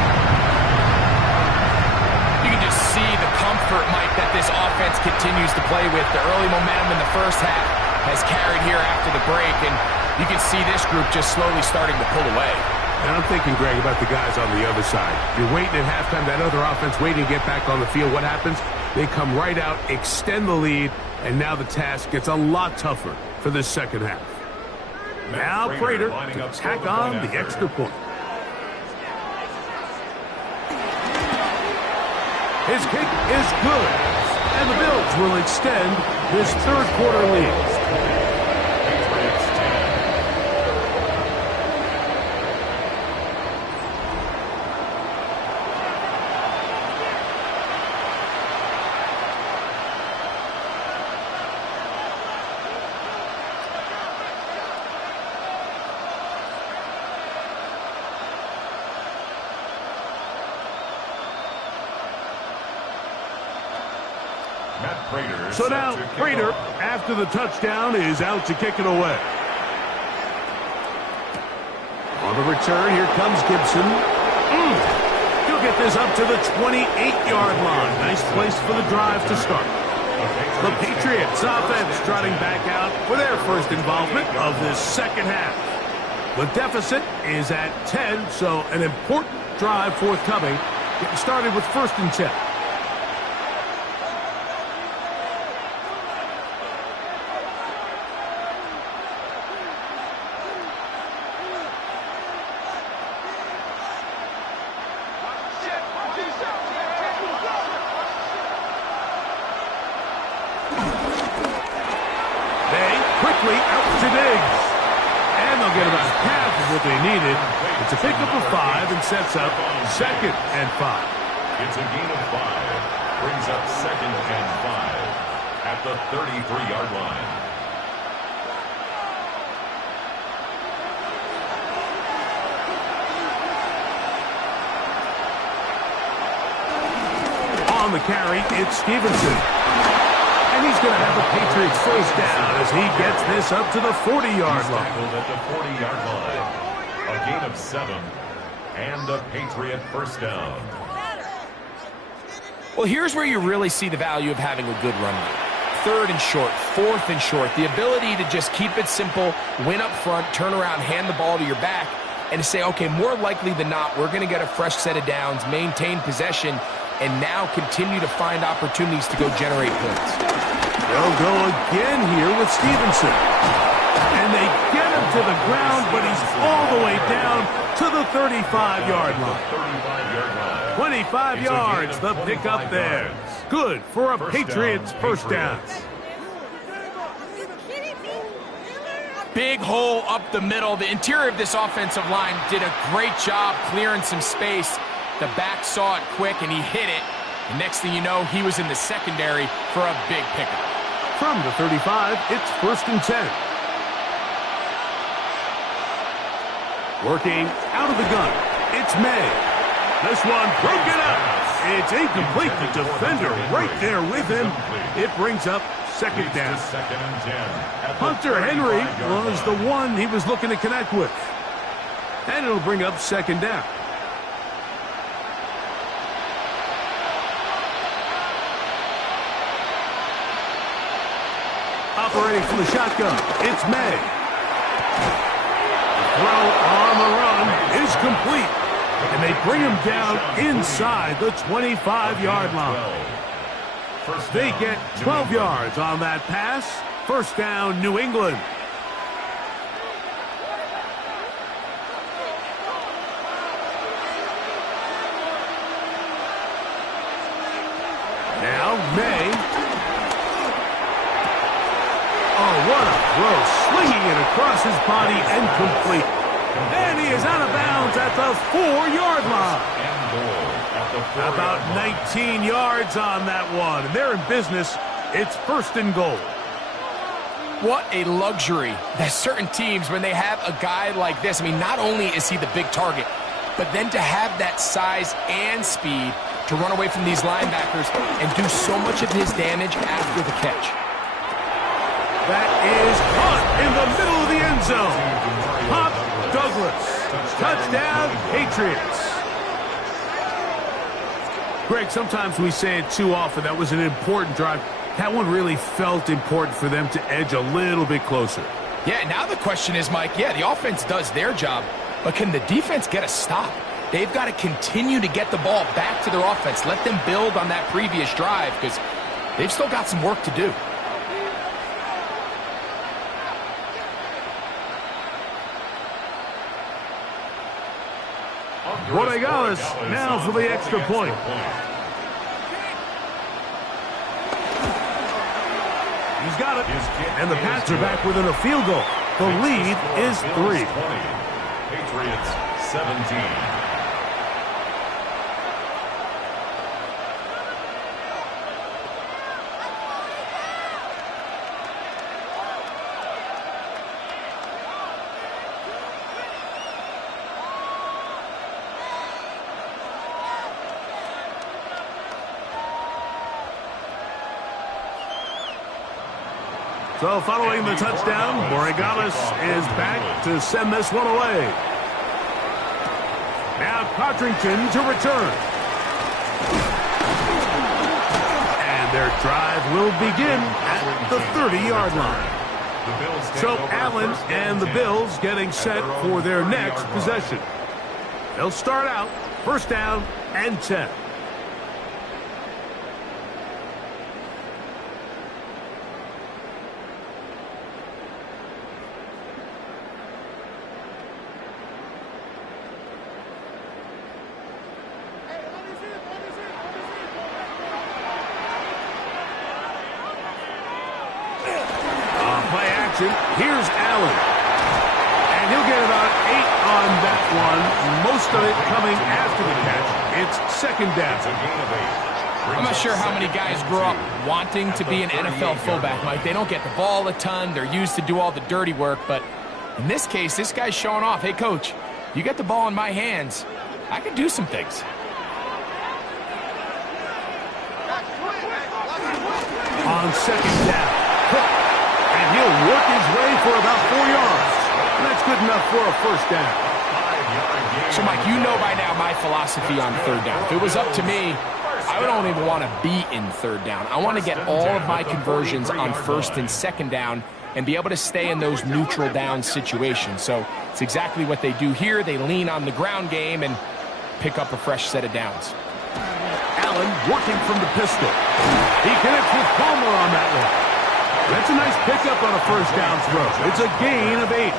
You can just see the comfort, Mike, that this offense continues to play with. The early momentum in the first half has carried here after the break, and you can see this group just slowly starting to pull away. And I'm thinking, Greg, about the guys on the other side. You're waiting at halftime, that other offense waiting to get back on the field. What happens? They come right out, extend the lead, and now the task gets a lot tougher for this second half. Now Prater to tack on the extra point. His kick is good, and the Bills will extend this third quarter lead. So now, Prater, after the touchdown, is out to kick it away. On the return, here comes Gibson. He'll get this up to the 28-yard line. Nice place for the drive to start. The Patriots offense trotting back out for their first involvement of this second half. The deficit is at 10, so an important drive forthcoming. Getting started with 1st and 10. Out to Diggs. And they'll get about half of what they needed. It's a pickup of 5 and sets up 2nd and 5. It's a gain of 5. Brings up 2nd and 5 at the 33-yard line. On the carry, it's Stevenson. And he's going to have a Patriots first down as he gets this up to the 40-yard line. Tackled at the 40-yard line. A gain of 7 and a Patriot first down. Well, here's where you really see the value of having a good run game. 3rd and short, 4th and short. The ability to just keep it simple, win up front, turn around, hand the ball to your back, and to say, okay, more likely than not, we're going to get a fresh set of downs, maintain possession, and now continue to find opportunities to go generate points. They'll go again here with Stevenson. And they get him to the ground, but he's all the way down to the 35-yard line. 25 yards, the pickup there. Good for a Patriots first down. Big hole up the middle. The interior of this offensive line did a great job clearing some space. The back saw it quick, and he hit it. And next thing you know, he was in the secondary for a big pickup. From the 35, it's 1st and 10. Working out of the gun, it's May. This one broken up. It's incomplete. The defender right there with him. It brings up 2nd down. Hunter Henry was the one he was looking to connect with. And it'll bring up 2nd down. Operating from the shotgun, it's May. The throw on the run is complete. And they bring him down inside the 25-yard line. They get 12 yards on that pass. First down, New England. Now May. Oh, what a throw. Slinging it across his body and complete. And he is out of bounds at the 4-yard line. About 19 yards on that one. And they're in business. It's 1st and goal. What a luxury that certain teams, when they have a guy like this, I mean, not only is he the big target, but then to have that size and speed to run away from these linebackers and do so much of his damage after the catch. That is caught in the middle of the end zone. Pop Douglas. Touchdown, Patriots. Greg, sometimes we say it too often. That was an important drive. That one really felt important for them to edge a little bit closer. Yeah, now the question is, Mike, yeah, the offense does their job, but can the defense get a stop? They've got to continue to get the ball back to their offense. Let them build on that previous drive because they've still got some work to do. Borregales now for the extra point. He's got it. And the Pats are back within a field goal. The lead is 3. Patriots 17. So following the touchdown, Borregales is back to send this one away. Now Codrington to return. And Their drive will begin at the 30-yard line. So Allen and the Bills getting set for their next possession. They'll start out first down and 10. Here's Allen. And he'll get about 8 on that one. Most of it coming after the catch. It's second down. I'm not sure how many guys grow up wanting to be an NFL fullback, Mike. They don't get the ball a ton. They're used to do all the dirty work. But in this case, this guy's showing off. Hey, coach, you get the ball in my hands. I can do some things. On second down. And he'll work his way for about 4 yards. And that's good enough for a first down. So, Mike, you know by now my philosophy on third down. If it was up to me, I don't even want to be in third down. I want to get all of my conversions on first and second down and be able to stay in those neutral down situations. So it's exactly what they do here. They lean on the ground game and pick up a fresh set of downs. Allen working from the pistol. He connects with Palmer on that one. That's a nice pickup on a first down throw. It's a gain of 8.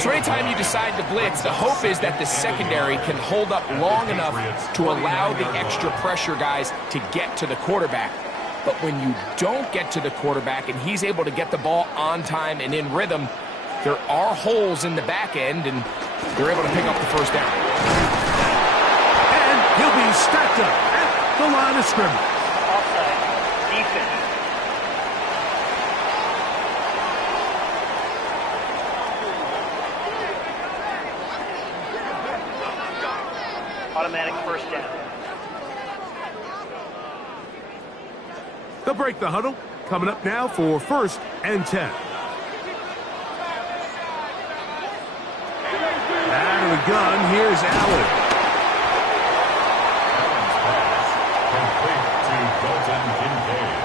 So anytime you decide to blitz, the hope is that the secondary can hold up long enough to allow the extra pressure guys to get to the quarterback. But when you don't get to the quarterback and he's able to get the ball on time and in rhythm, there are holes in the back end, and they're able to pick up the first down. And he'll be stacked up at the line of scrimmage. Offside. Defense. Automatic first down. They'll break the huddle. Coming up now for first and 10. Out of the gun, here's Allen. Complete to Dalton Kincaid.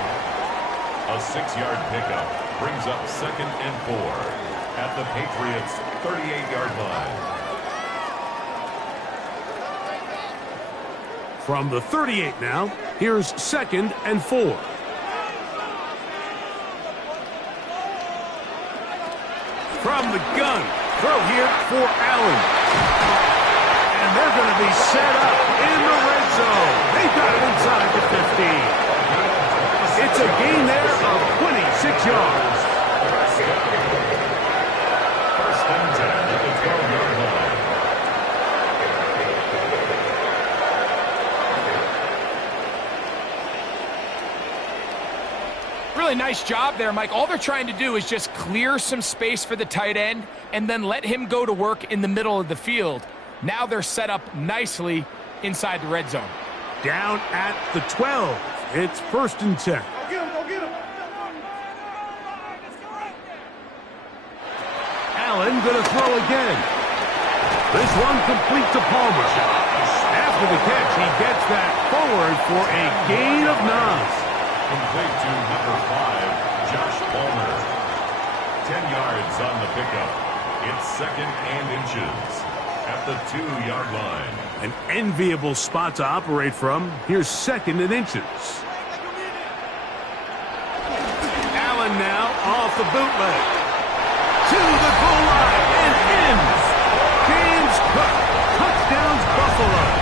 A 6-yard pickup brings up second and 4 at the Patriots' 38-yard line. From the 38 now, here's second and 4. From the gun, throw here for Allen. And they're going to be set up in the red zone. They've got it inside the 15. It's a gain there of 26 yards. First and 10 at the 12-yard line. Really nice job there, Mike. All they're trying to do is just clear some space for the tight end and then let him go to work in the middle of the field. Now they're set up nicely inside the red zone. Down at the 12. It's first and 10. Allen going to throw again. This one complete to Palmer. After the catch, he gets that forward for a gain of 9. Complete to number 5, Josh Palmer. 10 yards on the pickup. It's second and inches at the 2-yard line. An enviable spot to operate from. Here's second and inches. Allen now off the bootleg. To the goal line and in. James Cook. Touchdowns Buffalo.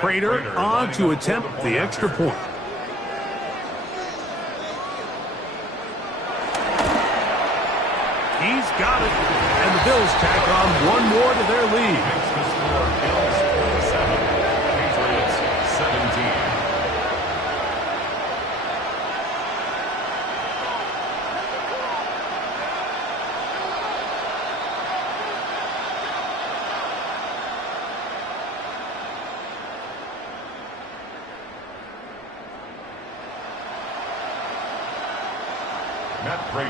Prater on to attempt the extra point. He's got it. And the Bills tack on one more to their lead. Makes the score Bills 47, Patriots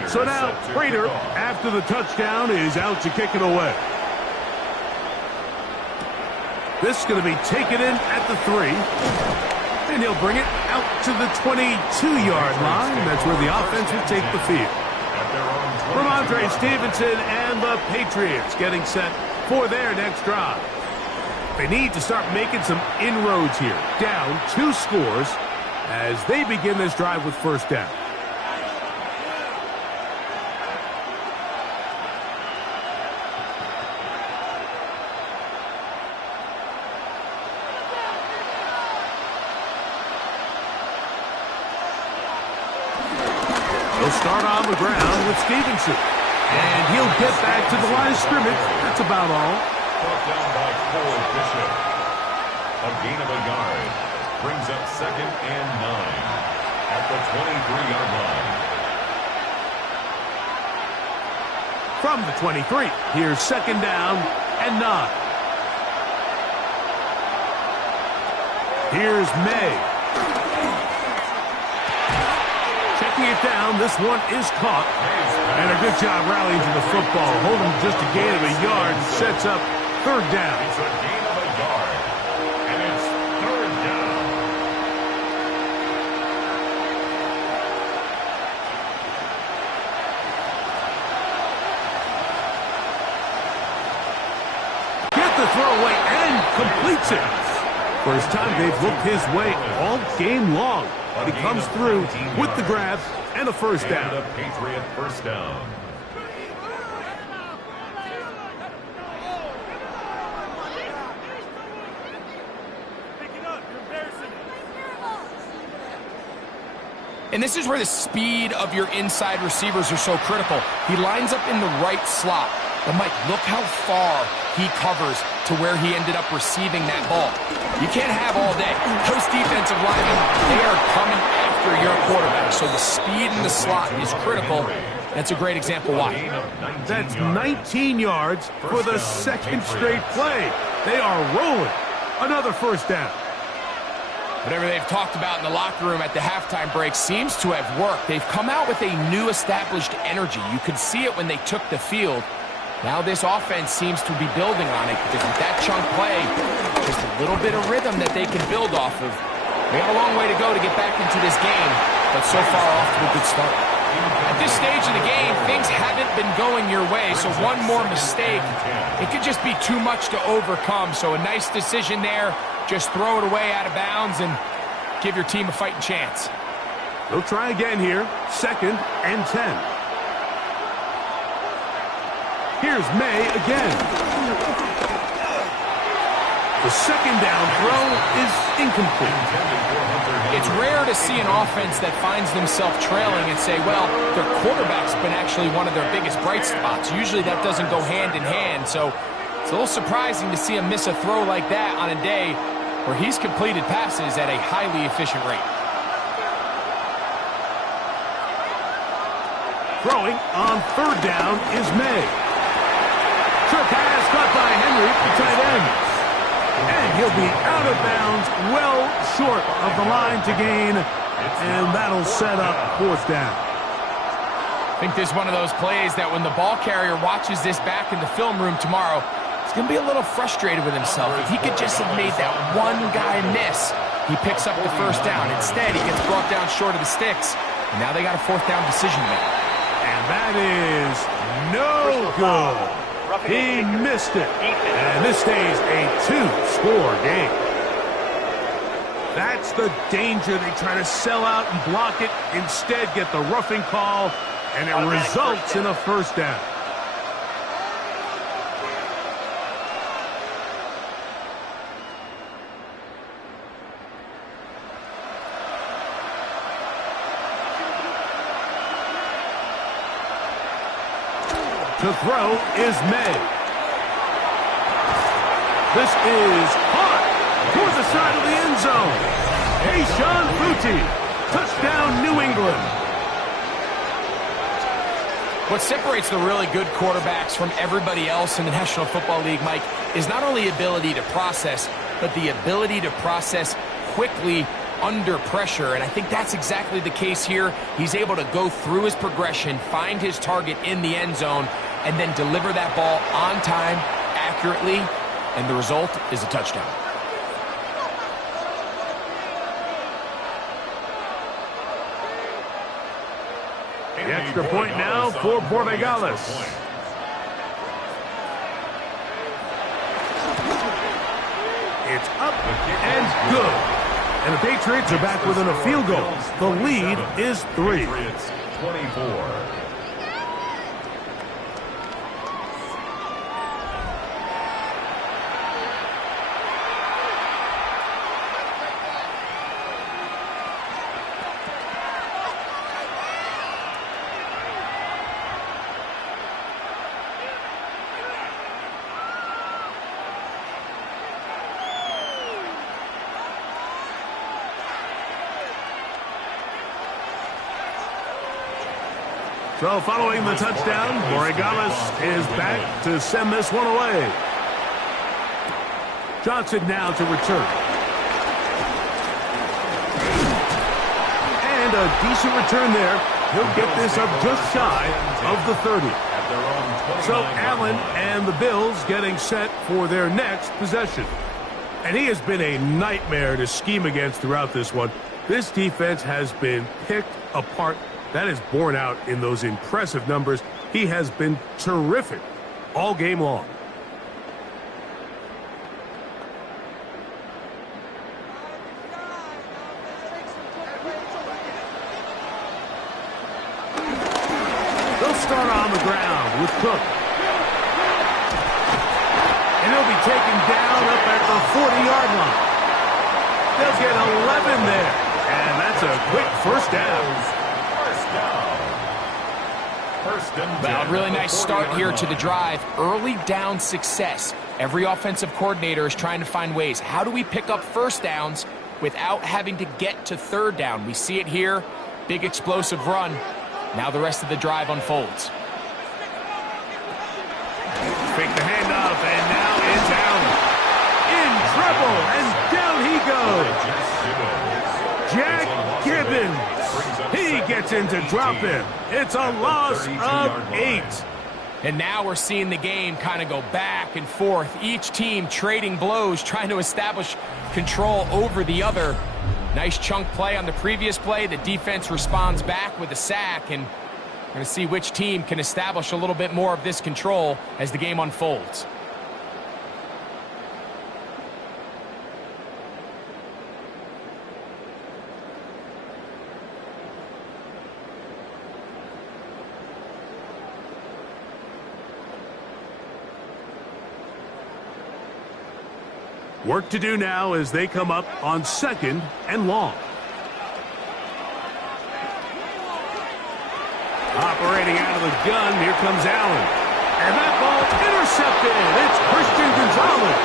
So now Prater, after the touchdown, is out to kick it away. This is going to be taken in at the 3. And he'll bring it out to the 22-yard line. That's where the offense will take the field. From Andre Stevenson and the Patriots getting set for their next drive. They need to start making some inroads here. Down 2 scores as they begin this drive with first down. They'll start on the ground with Stevenson. And he'll get back to the line of scrimmage. That's about all. Brought down by Cole Bishop. A gain of a yard. Brings up 2nd and 9 at the 23-yard line. From the 23, here's 2nd down and 9. Here's May. Checking it down, this one is caught. And a good job rallying to the football. Holding just a gain of a yard and sets up 3rd down. It's a gain of a yard. And it's 3rd down. Get the throw away and completes it. First time they've looked his way all game long. He comes through with the grab and a first down. And a Patriot first down. And this is where the speed of your inside receivers are so critical. He lines up in the right slot. But, Mike, look how far he covers to where he ended up receiving that ball. You can't have all day. Those defensive linemen, they are coming after your quarterback. So the speed in the slot is critical. That's a great example why. That's 19 yards for the 2nd straight play. They are rolling. Another first down. Whatever they've talked about in the locker room at the halftime break seems to have worked. They've come out with a new established energy. You could see it when they took the field. Now this offense seems to be building on it because with that chunk play, just a little bit of rhythm that they can build off of. They got a long way to go to get back into this game, but so far off to a good start. At this stage of the game, things haven't been going your way, so one more mistake, it could just be too much to overcome. So a nice decision there. Just throw it away out of bounds and give your team a fighting chance. They'll try again here. 2nd and 10. Here's May again. The 2nd down throw is incomplete. It's rare to see an offense that finds themselves trailing and say, well, their quarterback's been actually one of their biggest bright spots. Usually that doesn't go hand in hand, so it's a little surprising to see him miss a throw like that on a day where he's completed passes at a highly efficient rate. Throwing on 3rd down is May. Short pass caught by Henry, the tight end. And he'll be out of bounds, well short of the line to gain. And that'll set up 4th down. I think this is one of those plays that when the ball carrier watches this back in the film room tomorrow, he's going to be a little frustrated with himself. If he could just have made that one guy miss, he picks up the first down. Instead, he gets brought down short of the sticks. And now they got a 4th down decision to make. And that is no good. He missed it. And this stays a 2-score game. That's the danger. They try to sell out and block it. Instead, get the roughing call, and it results in a first down. To throw is May. This is hot toward the side of the end zone. Sean Fouti, touchdown New England. What separates the really good quarterbacks from everybody else in the National Football League, Mike, is not only ability to process, but the ability to process quickly under pressure, and I think that's exactly the case here. He's able to go through his progression, find his target in the end zone, and then deliver that ball on time, accurately, and the result is a touchdown. The extra point now for Borregales. It's up and good. And the Patriots are back within a field goal. The lead is 3. Patriots 24. So following the touchdown, Borregales is back to send this one away. Johnson now to return. And a decent return there. He'll get this up just shy of the 30. So Allen and the Bills getting set for their next possession. And he has been a nightmare to scheme against throughout this one. This defense has been picked apart. That is borne out in those impressive numbers. He has been terrific all game long. They'll start on the ground with Cook. And he'll be taken down up at the 40-yard line. They'll get 11 there. And that's a quick first down. Well, a really nice start here to the drive. Early down success. Every offensive coordinator is trying to find ways. How do we pick up first downs without having to get to third down? We see it here. Big explosive run. Now the rest of the drive unfolds. Fake the handoff, and now it's Allen. In trouble, and down he goes. Jack Gibbons. He gets in to drop him. It's a loss of 8. And now we're seeing the game kind of go back and forth. Each team trading blows, trying to establish control over the other. Nice chunk play on the previous play. The defense responds back with a sack, and we're going to see which team can establish a little bit more of this control as the game unfolds. Work to do now as they come up on 2nd and long. Operating out of the gun, here comes Allen. And that ball intercepted. It's Christian Gonzalez.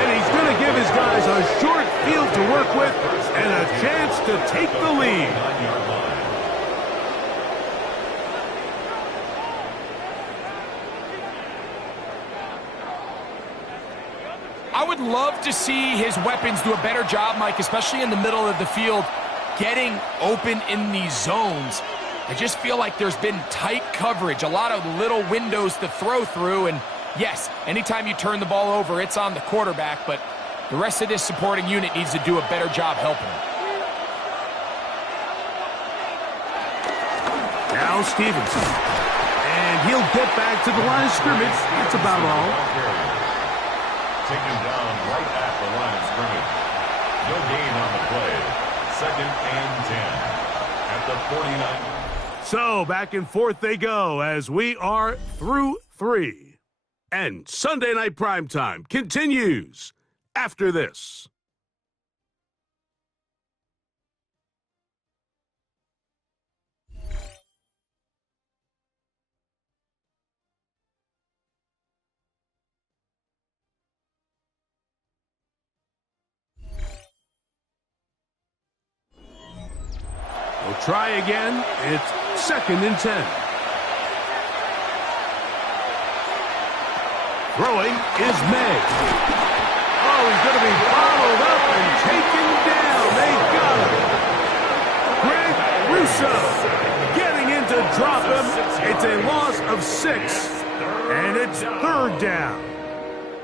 And he's going to give his guys a short field to work with and a chance to take the lead. I would love to see his weapons do a better job, Mike, especially in the middle of the field, getting open in these zones. I just feel like there's been tight coverage, a lot of little windows to throw through, and yes, anytime you turn the ball over, it's on the quarterback, but the rest of this supporting unit needs to do a better job helping him. Now Stevenson. And he'll get back to the line of scrimmage. That's about all. Taken down right at the line of scrimmage. No gain on the play. 2nd and 10 at the 49. So back and forth they go as we are through 3. And Sunday Night Primetime continues after this. We'll try again. It's 2nd and 10. Throwing is May. Oh, he's going to be followed up and taken down. They got It's a loss of 6, and it's 3rd down.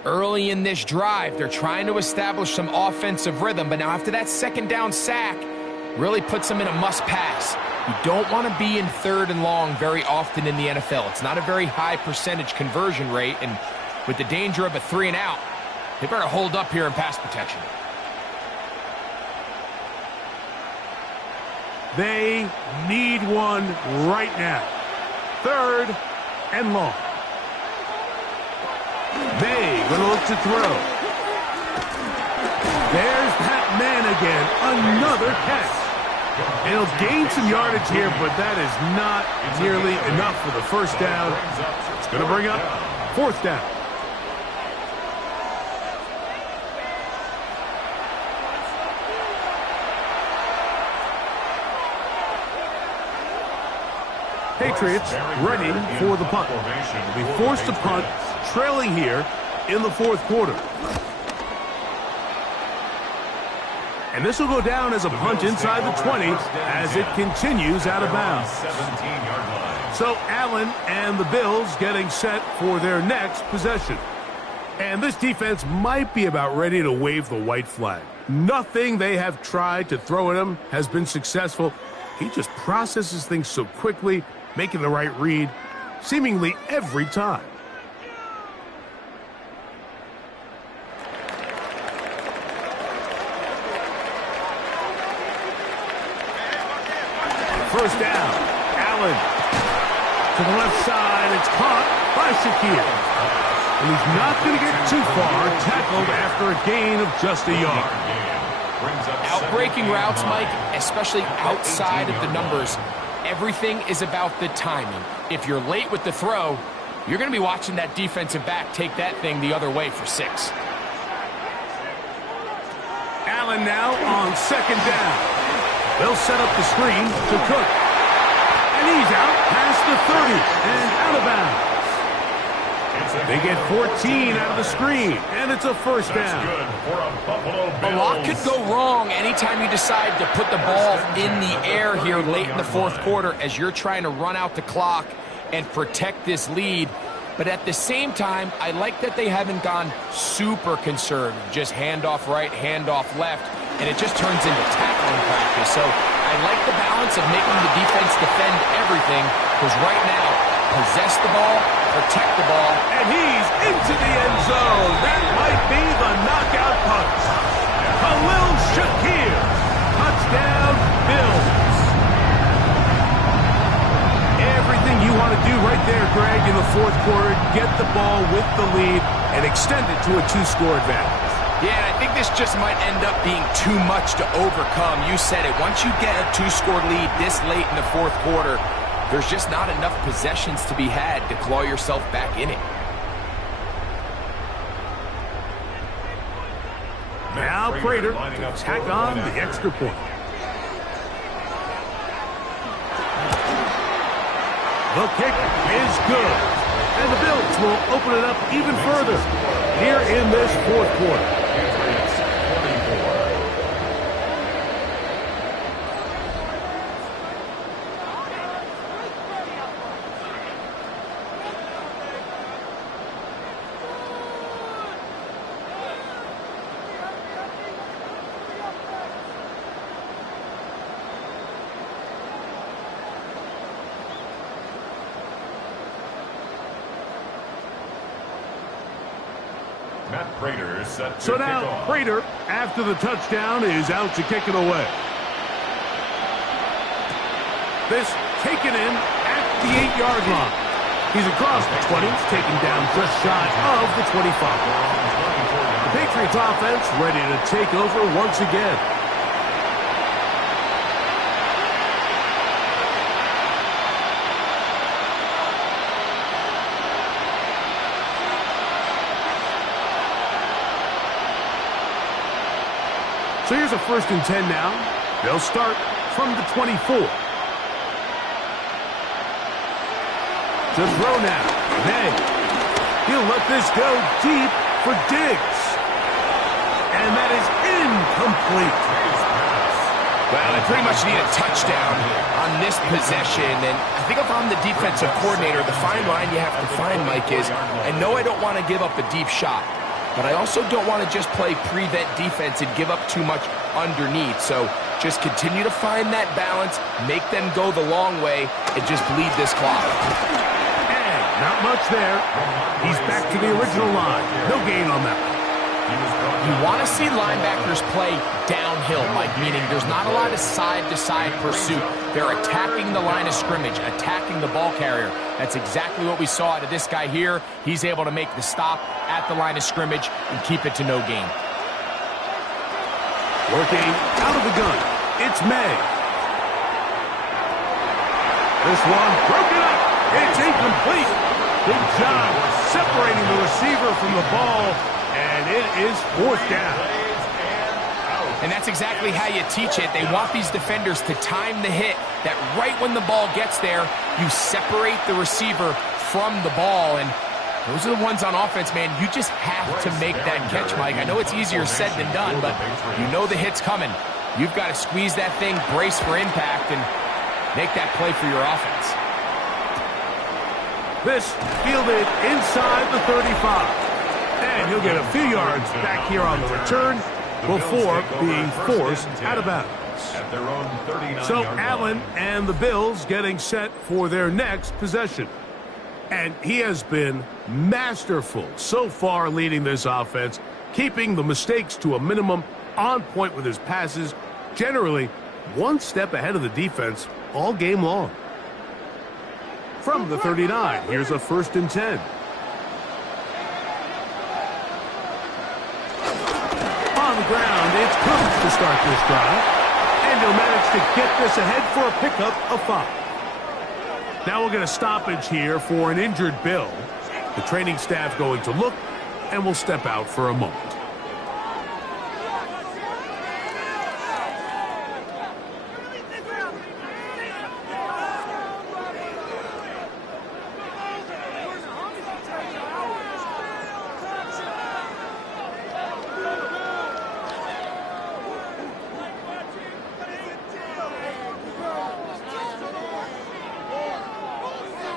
Early in this drive, they're trying to establish some offensive rhythm, but now after that 2nd down sack, really puts them in a must-pass. You don't want to be in 3rd and long very often in the NFL. It's not a very high percentage conversion rate, and with the danger of a 3 and out, they better hold up here in pass protection. They need one right now. 3rd and long. They going to look to throw. There's that man again. Another catch. He'll gain some yardage here, but that is not nearly enough for the 1st down. It's going to bring up 4th down. Patriots ready for the punt. They'll be forced to punt, trailing here in the 4th quarter. And this will go down as a punt inside the 20 as it continues out of bounds. So Allen and the Bills getting set for their next possession. And this defense might be about ready to wave the white flag. Nothing they have tried to throw at him has been successful. He just processes things so quickly, making the right read seemingly every time. First down, Allen to the left side. It's caught by Shakir. And he's not going to get too far, tackled after a gain of just a yard. Outbreaking routes, Mike, especially outside of the numbers, everything is about the timing. If you're late with the throw, you're going to be watching that defensive back take that thing the other way for 6. Allen now on 2nd down. They'll set up the screen to Cook. And he's out past the 30 and out of bounds. They get 14 out of the screen, and it's a 1st down. A lot could go wrong anytime you decide to put the ball in the air here late in the 4th quarter as you're trying to run out the clock and protect this lead. But at the same time, I like that they haven't gone super conservative, just handoff right, handoff left, and it just turns into tackling practice. So I like the balance of making the defense defend everything, because right now, possess the ball, protect the ball. And he's into the end zone. That might be the knockout punch. Khalil Shakir. Touchdown, Bills. Everything you want to do right there, Greg, in the 4th quarter, get the ball with the lead and extend it to a 2-score advantage. Yeah, and I think this just might end up being too much to overcome. You said it. Once you get a 2-score lead this late in the 4th quarter, there's just not enough possessions to be had to claw yourself back in it. Now Prater to tack on the extra point. The kick is good. And the Bills will open it up even further here in this 4th quarter. So now Prater, after the touchdown, is out to kick it away. This taken in at the 8-yard line. He's across the 20, taken down just shy of the 25. The Patriots offense ready to take over once again. So here's a 1st and 10 now. They'll start from the 24. To throw now. May. He'll let this go deep for Diggs. And that is incomplete. Well, they pretty much need a touchdown on this possession, and I think if I'm the defensive coordinator, the fine line you have to find, Mike, is I know I don't want to give up a deep shot, but I also don't want to just play prevent defense and give up too much underneath. So just continue to find that balance, make them go the long way, and just bleed this clock. And not much there. He's back to the original line. No gain on that one. You want to see linebackers play downhill, Mike, meaning there's not a lot of side-to-side pursuit. They're attacking the line of scrimmage, attacking the ball carrier. That's exactly what we saw out of this guy here. He's able to make the stop at the line of scrimmage and keep it to no gain. Working out of the gun. It's May. This one broken up. It's incomplete. Good job separating the receiver from the ball. And it is fourth down. And that's exactly how you teach it. They want these defenders to time the hit, that right when the ball gets there, you separate the receiver from the ball. And those are the ones on offense, man. You just have to make that catch, Mike. I know it's easier said than done, but you know the hit's coming. You've got to squeeze that thing, brace for impact, and make that play for your offense. This fielded inside the 35. And he'll get a few yards back here on the return before being forced out of bounds. So Allen and the Bills getting set for their next possession. And he has been masterful so far leading this offense, keeping the mistakes to a minimum, on point with his passes, generally one step ahead of the defense all game long. From the 39, here's a 1st and 10. On the ground, it's Cook to start this drive. And he'll manage to get this ahead for a pickup of 5. Now we'll get a stoppage here for an injured Bill. The training staff going to look, and will step out for a moment.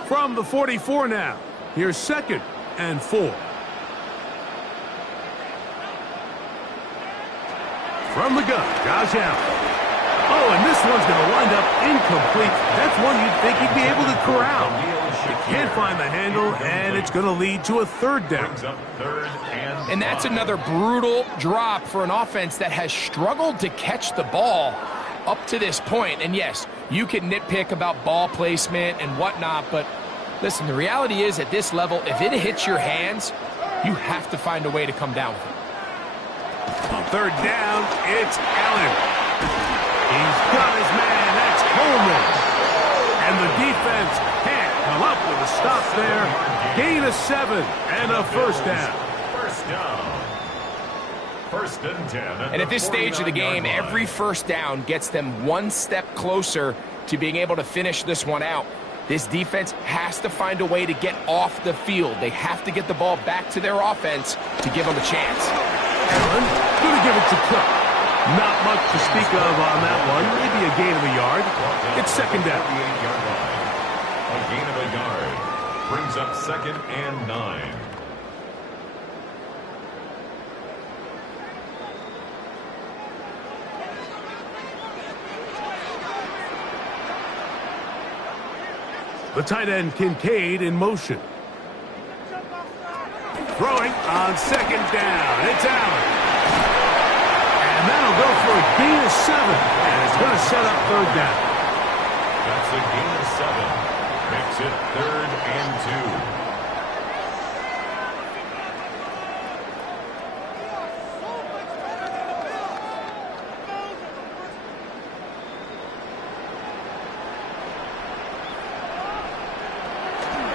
From the 44 now, here's 2nd and 4. From the gun, Josh Allen. Oh, and this one's going to wind up incomplete. That's one you'd think he'd be able to corral. He can't find the handle, and it's going to lead to a 3rd down. And that's another brutal drop for an offense that has struggled to catch the ball up to this point. And yes, you can nitpick about ball placement and whatnot, but listen, the reality is at this level, if it hits your hands, you have to find a way to come down with it. On 3rd down, it's Allen. He's got his man. That's Coleman. And the defense can't come up with a stop there. Gain of 7 and a 1st down. 1st and 10. And at this stage of the game, every 1st down gets them one step closer to being able to finish this one out. This defense has to find a way to get off the field. They have to get the ball back to their offense to give them a chance. Allen going to give it to Cook. Not much to speak of on that one. Maybe a gain of a yard. It's 2nd down. A gain of a yard brings up 2nd and 9. The tight end Kincaid in motion. Throwing on 2nd down. It's Allen. And that'll go for a gain of 7. And it's going to set up 3rd down. That's a gain of 7. Makes it 3rd and 2.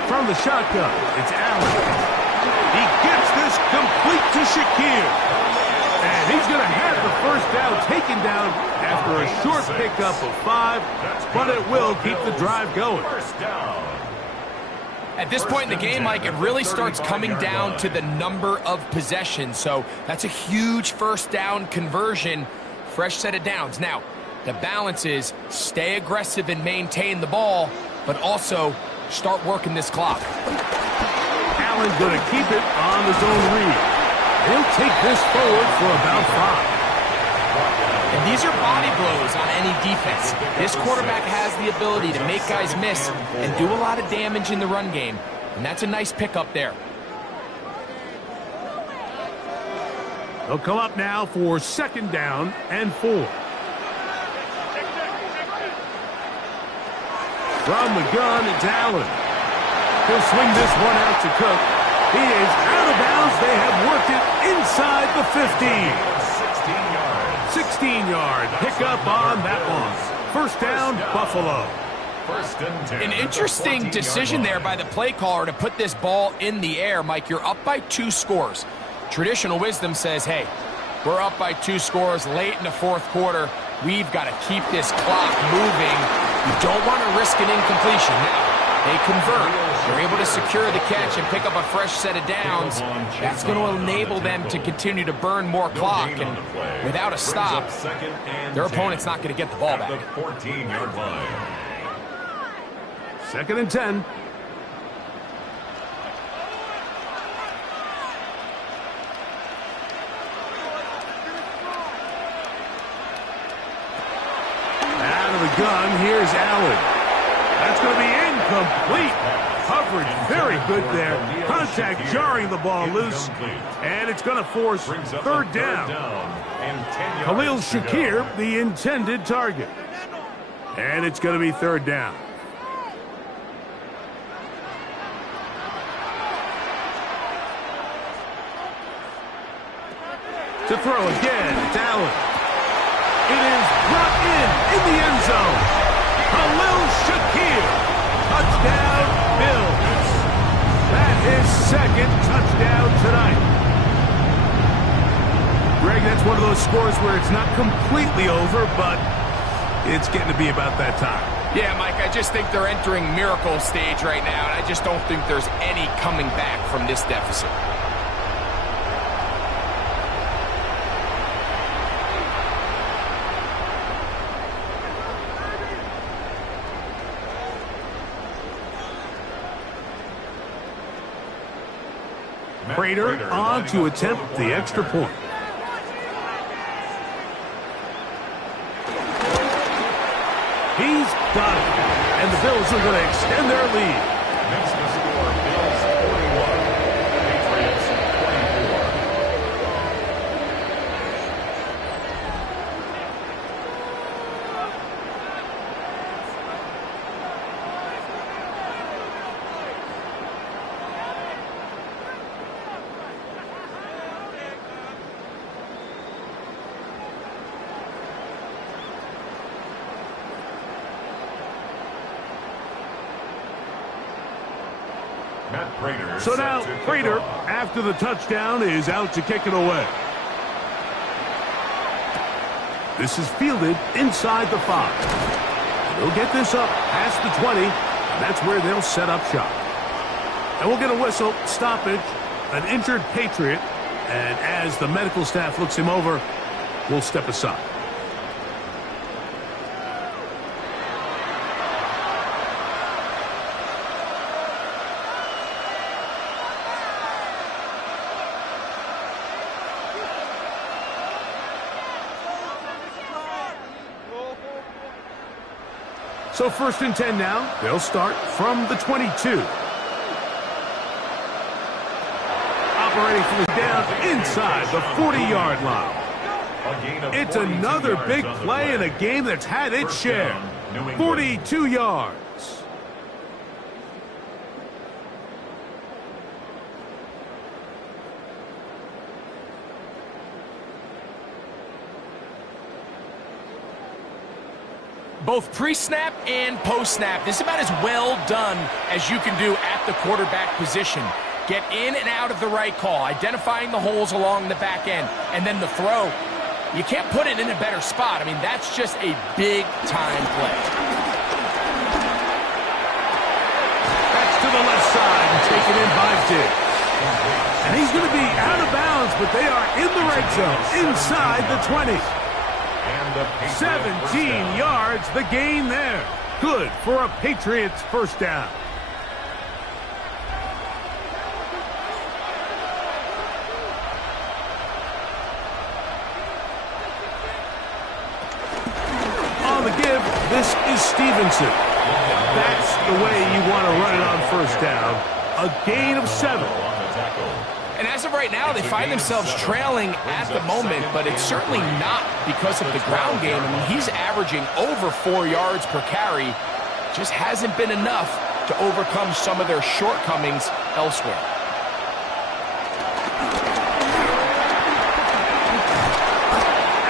From the shotgun, it's Allen. He gets this complete to Shakir. And he's going to have the 1st down taken down after a short pickup of 5, but it will keep the drive going. At this point in the game, Mike, it really starts coming down to the number of possessions. So that's a huge 1st down conversion, fresh set of downs. Now, The balance is stay aggressive and maintain the ball, but also start working this clock. Allen going to keep it on the zone read. He'll take this forward for about 5. And these are body blows on any defense. This quarterback has the ability to make guys miss and do a lot of damage in the run game, and that's a nice pickup there. They'll come up now for 2nd down and 4. From the gun, it's Allen. He'll swing this one out to Cook. He is out of bounds. They have worked it inside the 15. 16-yard pickup on that one. 1st down, Buffalo. An interesting decision there by the play caller to put this ball in the air. Mike, you're up by 2 scores. Traditional wisdom says, hey, we're up by 2 scores late in the 4th quarter. We've got to keep this clock moving. You don't want to risk an incompletion. Now, they convert. They're able to secure the catch and pick up a fresh set of downs. That's going to enable them to continue to burn more clock. And without a stop, their opponent's not going to get the ball back. 14-yard line. 2nd and 10. Out of the gun, here's Allen. That's going to be incomplete. Coverage very good there. Contact jarring the ball loose. And it's going to force 3rd down. Khalil Shakir, the intended target. And it's going to be 3rd down. To throw again, it's Allen. It is brought in the end zone. Khalil Shakir. Touchdown, Bills. That is 2nd touchdown tonight. Greg, that's one of those scores where it's not completely over, but it's getting to be about that time. Yeah, Mike, I just think they're entering miracle stage right now, and I just don't think there's any coming back from this deficit. Prater on to attempt the extra point. He's got it. And the Bills are going to extend their lead. Makes the score Bills 41, Patriots 24. So now Prater, after the touchdown, is out to kick it away. This is fielded inside the 5. They'll get this up past the 20, and that's where they'll set up shop. And we'll get a whistle, stoppage, an injured Patriot, and as the medical staff looks him over, we'll step aside. So 1st and 10 now. They'll start from the 22. Operating from the down inside the 40-yard line. It's another big play in a game that's had its share. 42 yards. Both pre-snap and post-snap, this is about as well done as you can do at the quarterback position. Get in and out of the right call, identifying the holes along the back end, and then the throw. You can't put it in a better spot. I mean, that's just a big-time play. That's to the left side and taken in by Diggs. And he's going to be out of bounds, but they are in the right zone, inside the 20. And the Patriots 17 yards, the gain there. Good for a Patriots first down. On the give, this is Stevenson. That's the way you want to run it on first down. A gain of 7. And as of right now, they find themselves trailing at the moment, but it's certainly not because of the ground game. I mean, he's averaging over 4 yards per carry. Just hasn't been enough to overcome some of their shortcomings elsewhere.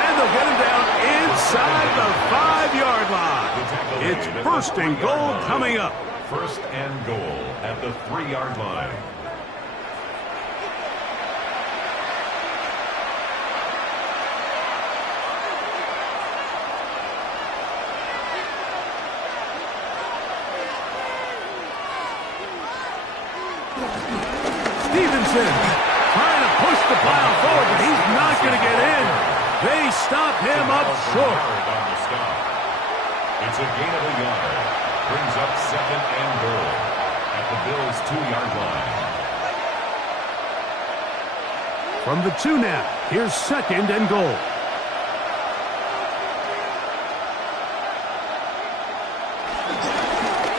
And they'll get him down inside the 5-yard line. It's first and goal coming up. First and goal at the 3-yard line. Stevenson trying to push the pile forward, but he's not going to get in. They stop him up short. It's a gain of a yard. Brings up second and goal at the Bills' 2-yard line. From the 2 now, here's second and goal.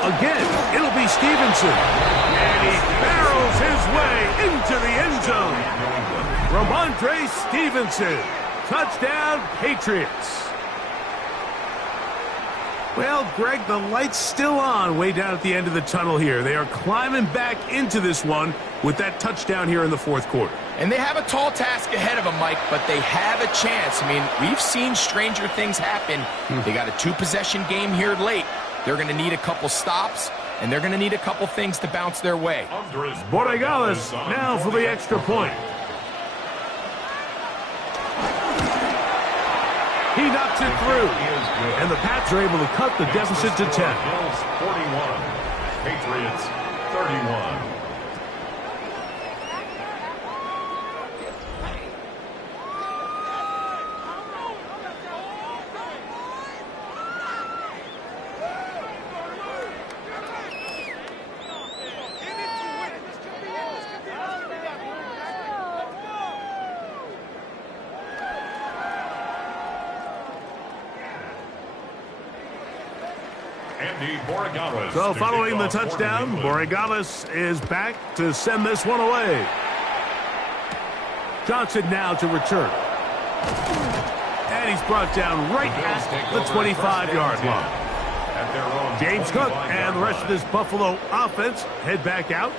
Again, it'll be Stevenson. And he barrels his way into the end zone. Ramondre Stevenson. Touchdown, Patriots. Well, Greg, the light's still on way down at the end of the tunnel here. They are climbing back into this one with that touchdown here in the fourth quarter. And they have a tall task ahead of them, Mike, but they have a chance. I mean, we've seen stranger things happen. They got a 2-possession game here late. They're going to need a couple stops, and they're going to need a couple things to bounce their way. Borregales now for the extra point. He knocks it through, and the Pats are able to cut the deficit to 10. Bills 41, Patriots 31. So following the touchdown, Borregales is back to send this one away. Johnson now to return. And he's brought down right at the 25-yard line. James Cook and the rest of this Buffalo offense head back out.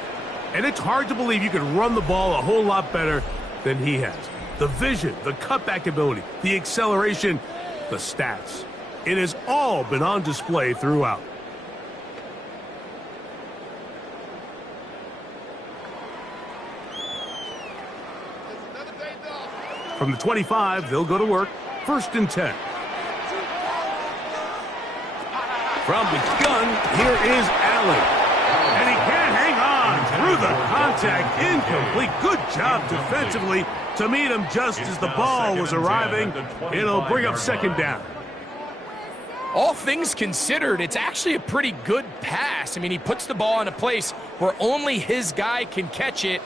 And it's hard to believe you can run the ball a whole lot better than he has. The vision, the cutback ability, the acceleration, the stats. It has all been on display throughout. From the 25, they'll go to work. First and 10. From the gun, here is Allen. And he can't hang on through the contact. Incomplete. Good job defensively to meet him just as the ball was arriving. It'll bring up second down. All things considered, it's actually a pretty good pass. I mean, he puts the ball in a place where only his guy can catch it.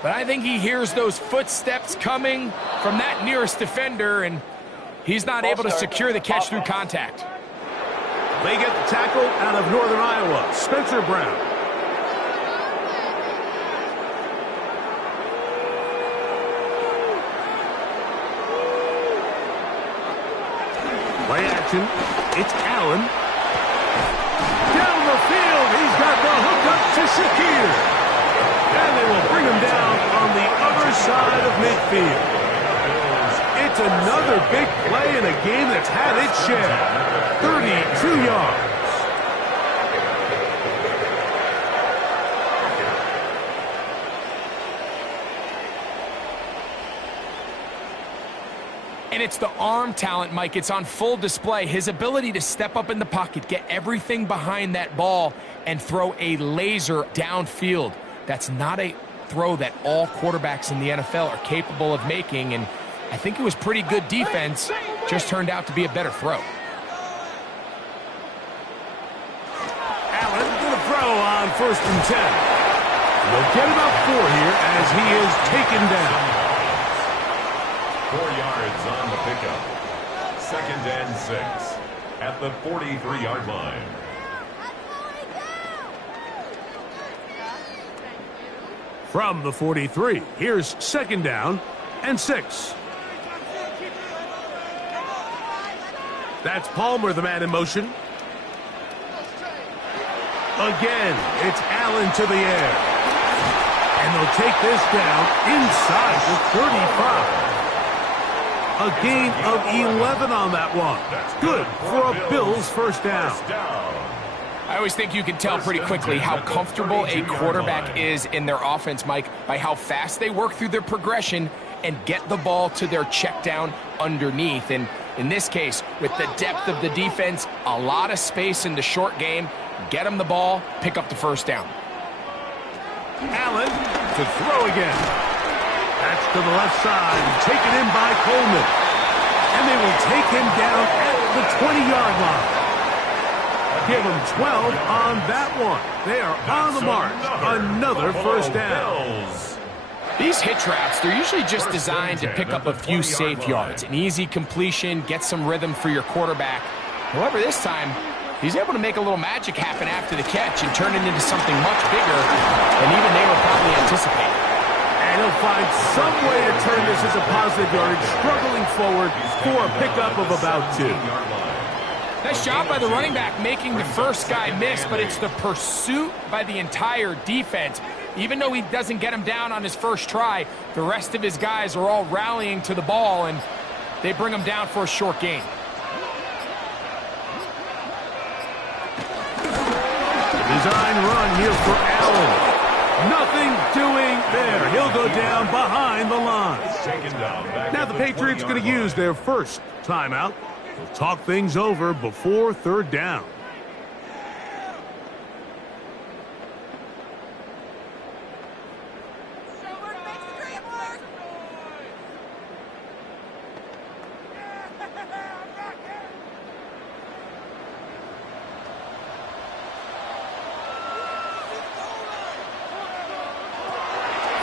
But I think he hears those footsteps coming from that nearest defender, and he's not able to secure the catch through contact. They get the tackle out of Northern Iowa, Spencer Brown. Play action. It's Allen. Down the field. He's got the hook up to Shakir. And they will bring him down on the other side of midfield. It's another big play in a game that's had its share. 32 yards. And it's the arm talent, Mike. It's on full display. His ability to step up in the pocket, get everything behind that ball, and throw a laser downfield. That's not a throw that all quarterbacks in the NFL are capable of making, and I think it was pretty good defense, just turned out to be a better throw. Allen going to throw on 1st and 10. They'll get about 4 here as he is taken down. 4 yards on the pickup. 2nd and 6 at the 43-yard line. From the 43, here's 2nd down and 6. That's Palmer, the man in motion. Again, it's Allen to the air. And they'll take this down inside the 35. A gain of 11 on that one. Good for a Bills 1st down. I always think you can tell pretty quickly how comfortable a quarterback is in their offense, Mike, by how fast they work through their progression and get the ball to their check down underneath. And in this case, with the depth of the defense, a lot of space in the short game, get them the ball, pick up the 1st down. Allen to throw again. That's to the left side, taken in by Coleman. And they will take him down at the 20-yard line. Give them 12 on that one. They are on the mark. Another 1st down. These hitch routes, they're usually just designed to pick up a few safe yards. An easy completion, get some rhythm for your quarterback. However, this time, he's able to make a little magic happen after the catch and turn it into something much bigger than even they were probably anticipating. And he'll find some way to turn this into positive yardage, struggling forward for a pickup of about 2. Nice job by the running back making the first guy miss, but it's the pursuit by the entire defense. Even though he doesn't get him down on his first try, the rest of his guys are all rallying to the ball, and they bring him down for a short gain. Design run here for Allen. Nothing doing there. He'll go down behind the line. Now the Patriots going to use their first timeout. They'll talk things over before 3rd down.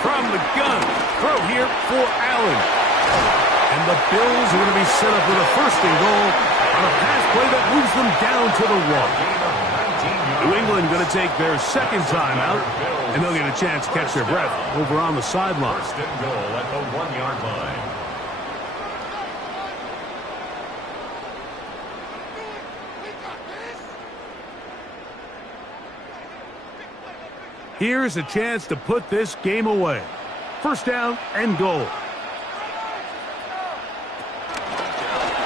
From the gun, throw here for Allen. And the Bills are going to be set up with a 1st and goal on a pass play that moves them down to the 1. New England going to take their 2nd timeout, and they'll get a chance to catch their breath over on the sideline. 1st and goal at the 1-yard line. Here's a chance to put this game away. 1st down and goal.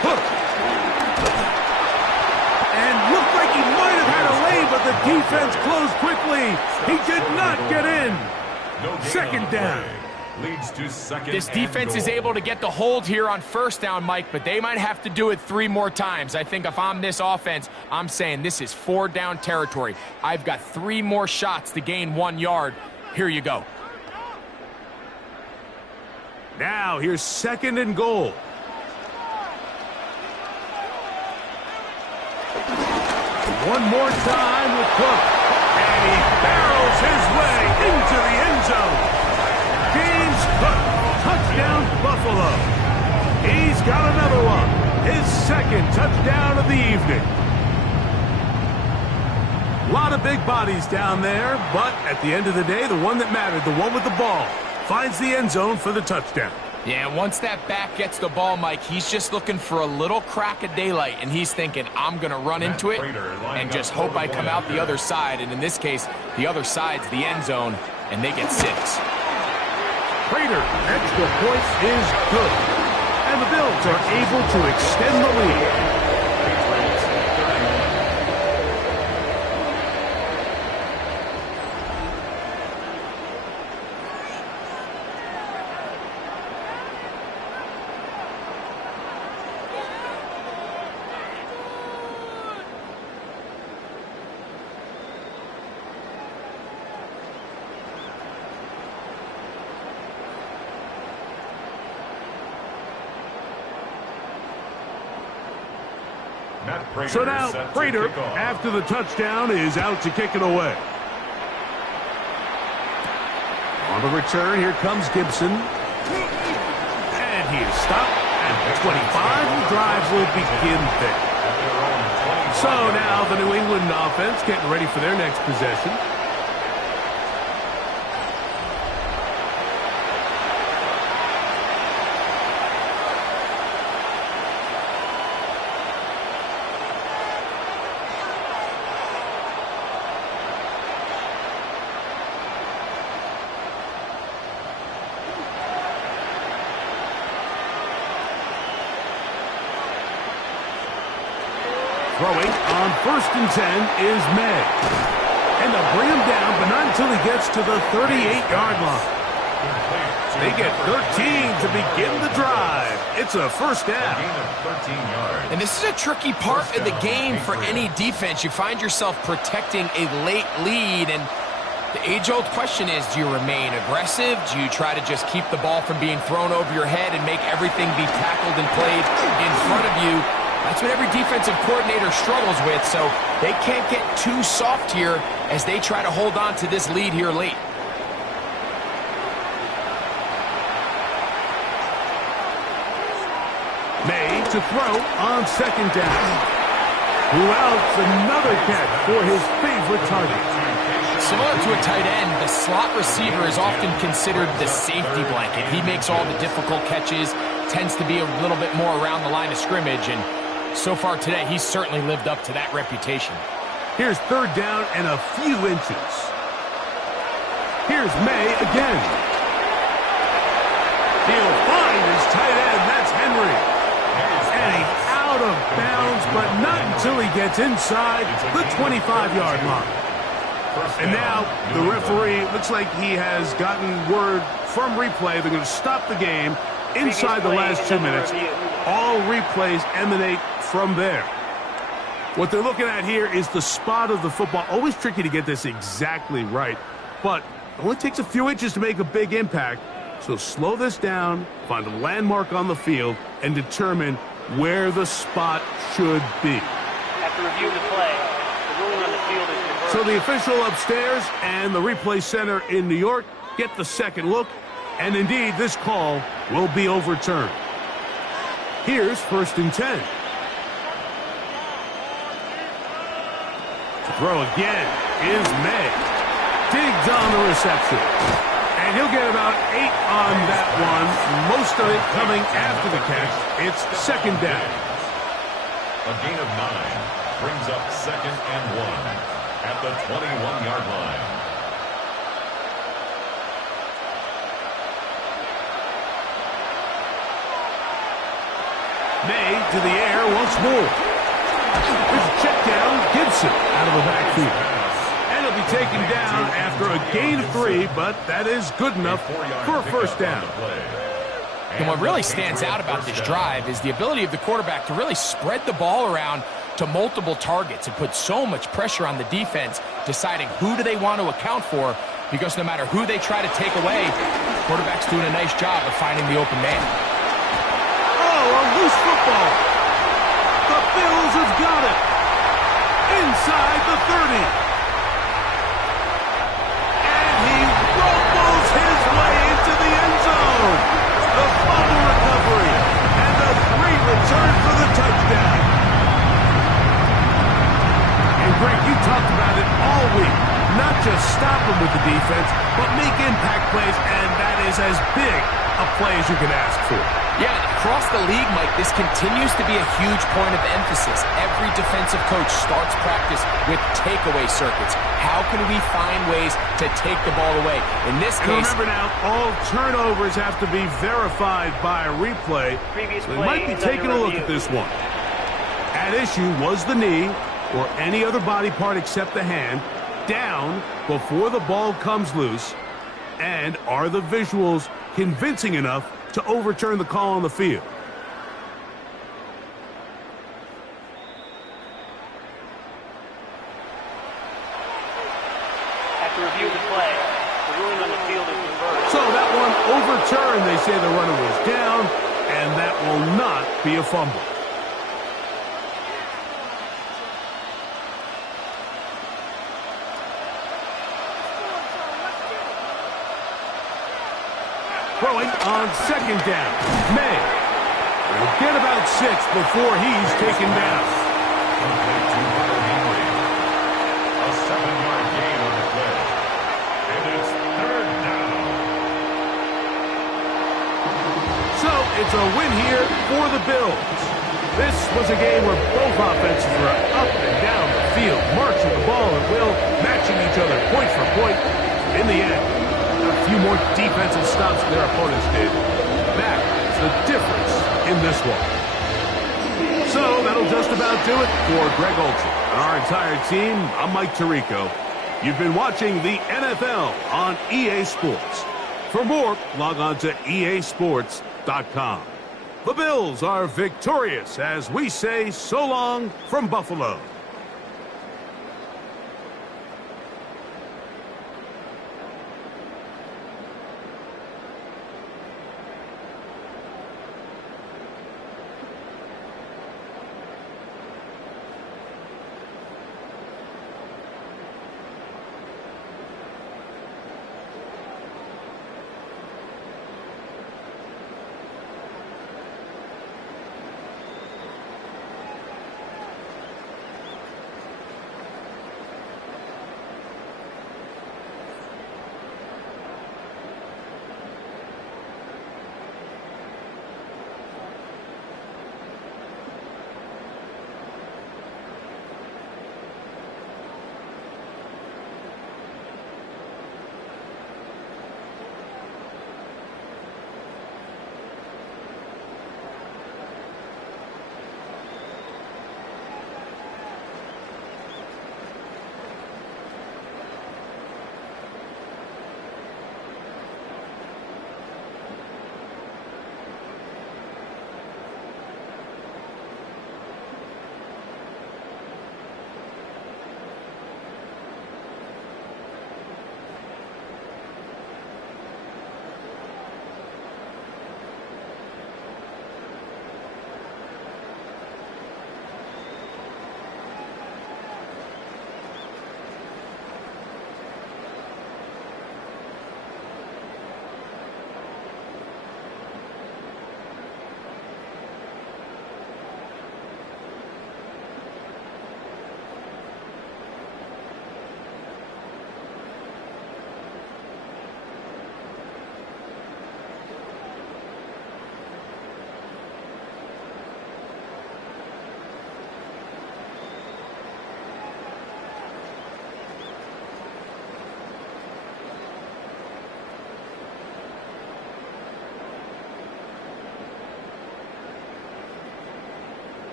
Hook. And looked like he might have had a lane, but the defense closed quickly. He did not get in. 2nd down. Leads to 2nd. This defense is able to get the hold here on 1st down, Mike, but they might have to do it 3 more times. I think if I'm this offense, I'm saying this is 4 down territory. I've got 3 more shots to gain 1 yard. Here you go. Now here's 2nd and goal. One more time with Cook. And he barrels his way into the end zone. James Cook, touchdown Buffalo. He's got another one. His 2nd touchdown of the evening. A lot of big bodies down there, but at the end of the day, the one that mattered, the one with the ball, finds the end zone for the touchdown. Yeah, once that back gets the ball, Mike, he's just looking for a little crack of daylight, and he's thinking, I'm going to run into it and just hope I come out the other side. And in this case, the other side's the end zone, and they get 6. Prater, extra points is good. And the Bills are able to extend the lead. So now Prater, after the touchdown, is out to kick it away. On the return, here comes Gibson. And he is stopped at the 25. The drive will begin there. So now the New England offense getting ready for their next possession. Throwing on 1st and 10 is May. And they'll bring him down, but not until he gets to the 38-yard line. They get 13 to begin the drive. It's a first down. And this is a tricky part of the game for any defense. You find yourself protecting a late lead, and the age-old question is, do you remain aggressive? Do you try to just keep the ball from being thrown over your head and make everything be tackled and played in front of you? That's what every defensive coordinator struggles with, so they can't get too soft here as they try to hold on to this lead here late. May to throw on 2nd down. Who else? Another catch for his favorite target. Similar to a tight end, the slot receiver is often considered the safety blanket. He makes all the difficult catches, tends to be a little bit more around the line of scrimmage, and so far today, he's certainly lived up to that reputation. Here's 3rd down and a few inches. Here's May again. He'll find his tight end. That's Henry. And he's out of bounds, but not until he gets inside the 25-yard line. And now the referee looks like he has gotten word from replay. They're going to stop the game inside the last 2 minutes. All replays emanate from there. What they're looking at here is the spot of the football. Always tricky to get this exactly right, but it only takes a few inches to make a big impact. So slow this down, find a landmark on the field, and determine where the spot should be. After reviewing the play, the ruling on the field is reversed. So the official upstairs and the replay center in New York get the second look, and indeed this call will be overturned. Here's 1st and 10. To throw again is May. Digs on the reception. And he'll get about 8 on that one. Most of it coming after the catch. It's 2nd down. A gain of 9 brings up 2nd and 1 at the 21-yard line. May to the air once more. There's a check down. Gibson out of the backfield. And he'll be taken down after a gain of 3, but that is good enough for a first down. And what really stands out about this drive is the ability of the quarterback to really spread the ball around to multiple targets and put so much pressure on the defense, deciding who do they want to account for, because no matter who they try to take away, the quarterback's doing a nice job of finding the open man. Oh, a loose football. The Bills have got it. Inside the 30. And he rumbles his way into the end zone. The fumble recovery. And the 3 return for the touchdown. And Greg, you talked about it all week. Not just stop him with the defense, but make impact plays, and that is as big a play as you can ask for. Yeah, across the league, Mike, this continues to be a huge point of emphasis. Every defensive coach starts practice with takeaway circuits. How can we find ways to take the ball away? In this case... And remember now, all turnovers have to be verified by a replay. So they might be taking a look at this one. At issue was the knee, or any other body part except the hand, down before the ball comes loose. And are the visuals convincing enough to overturn the call on the field? After review of the play, the ruling on the field is reversed. So that one overturned. They say the runner was down, and that will not be a fumble. Throwing on second down. May will get about 6 before he's taken down. Complete to Hunter Henry. A 7-yard gain on the play. And it's third down. So it's a win here for the Bills. This was a game where both offenses were up and down the field, marching the ball at will, matching each other point for point. In the end, a few more defensive stops than their opponents did. That is the difference in this one. So that'll just about do it for Greg Olson and our entire team. I'm Mike Tirico. You've been watching the NFL on EA Sports. For more, log on to easports.com. The Bills are victorious as we say so long from Buffalo.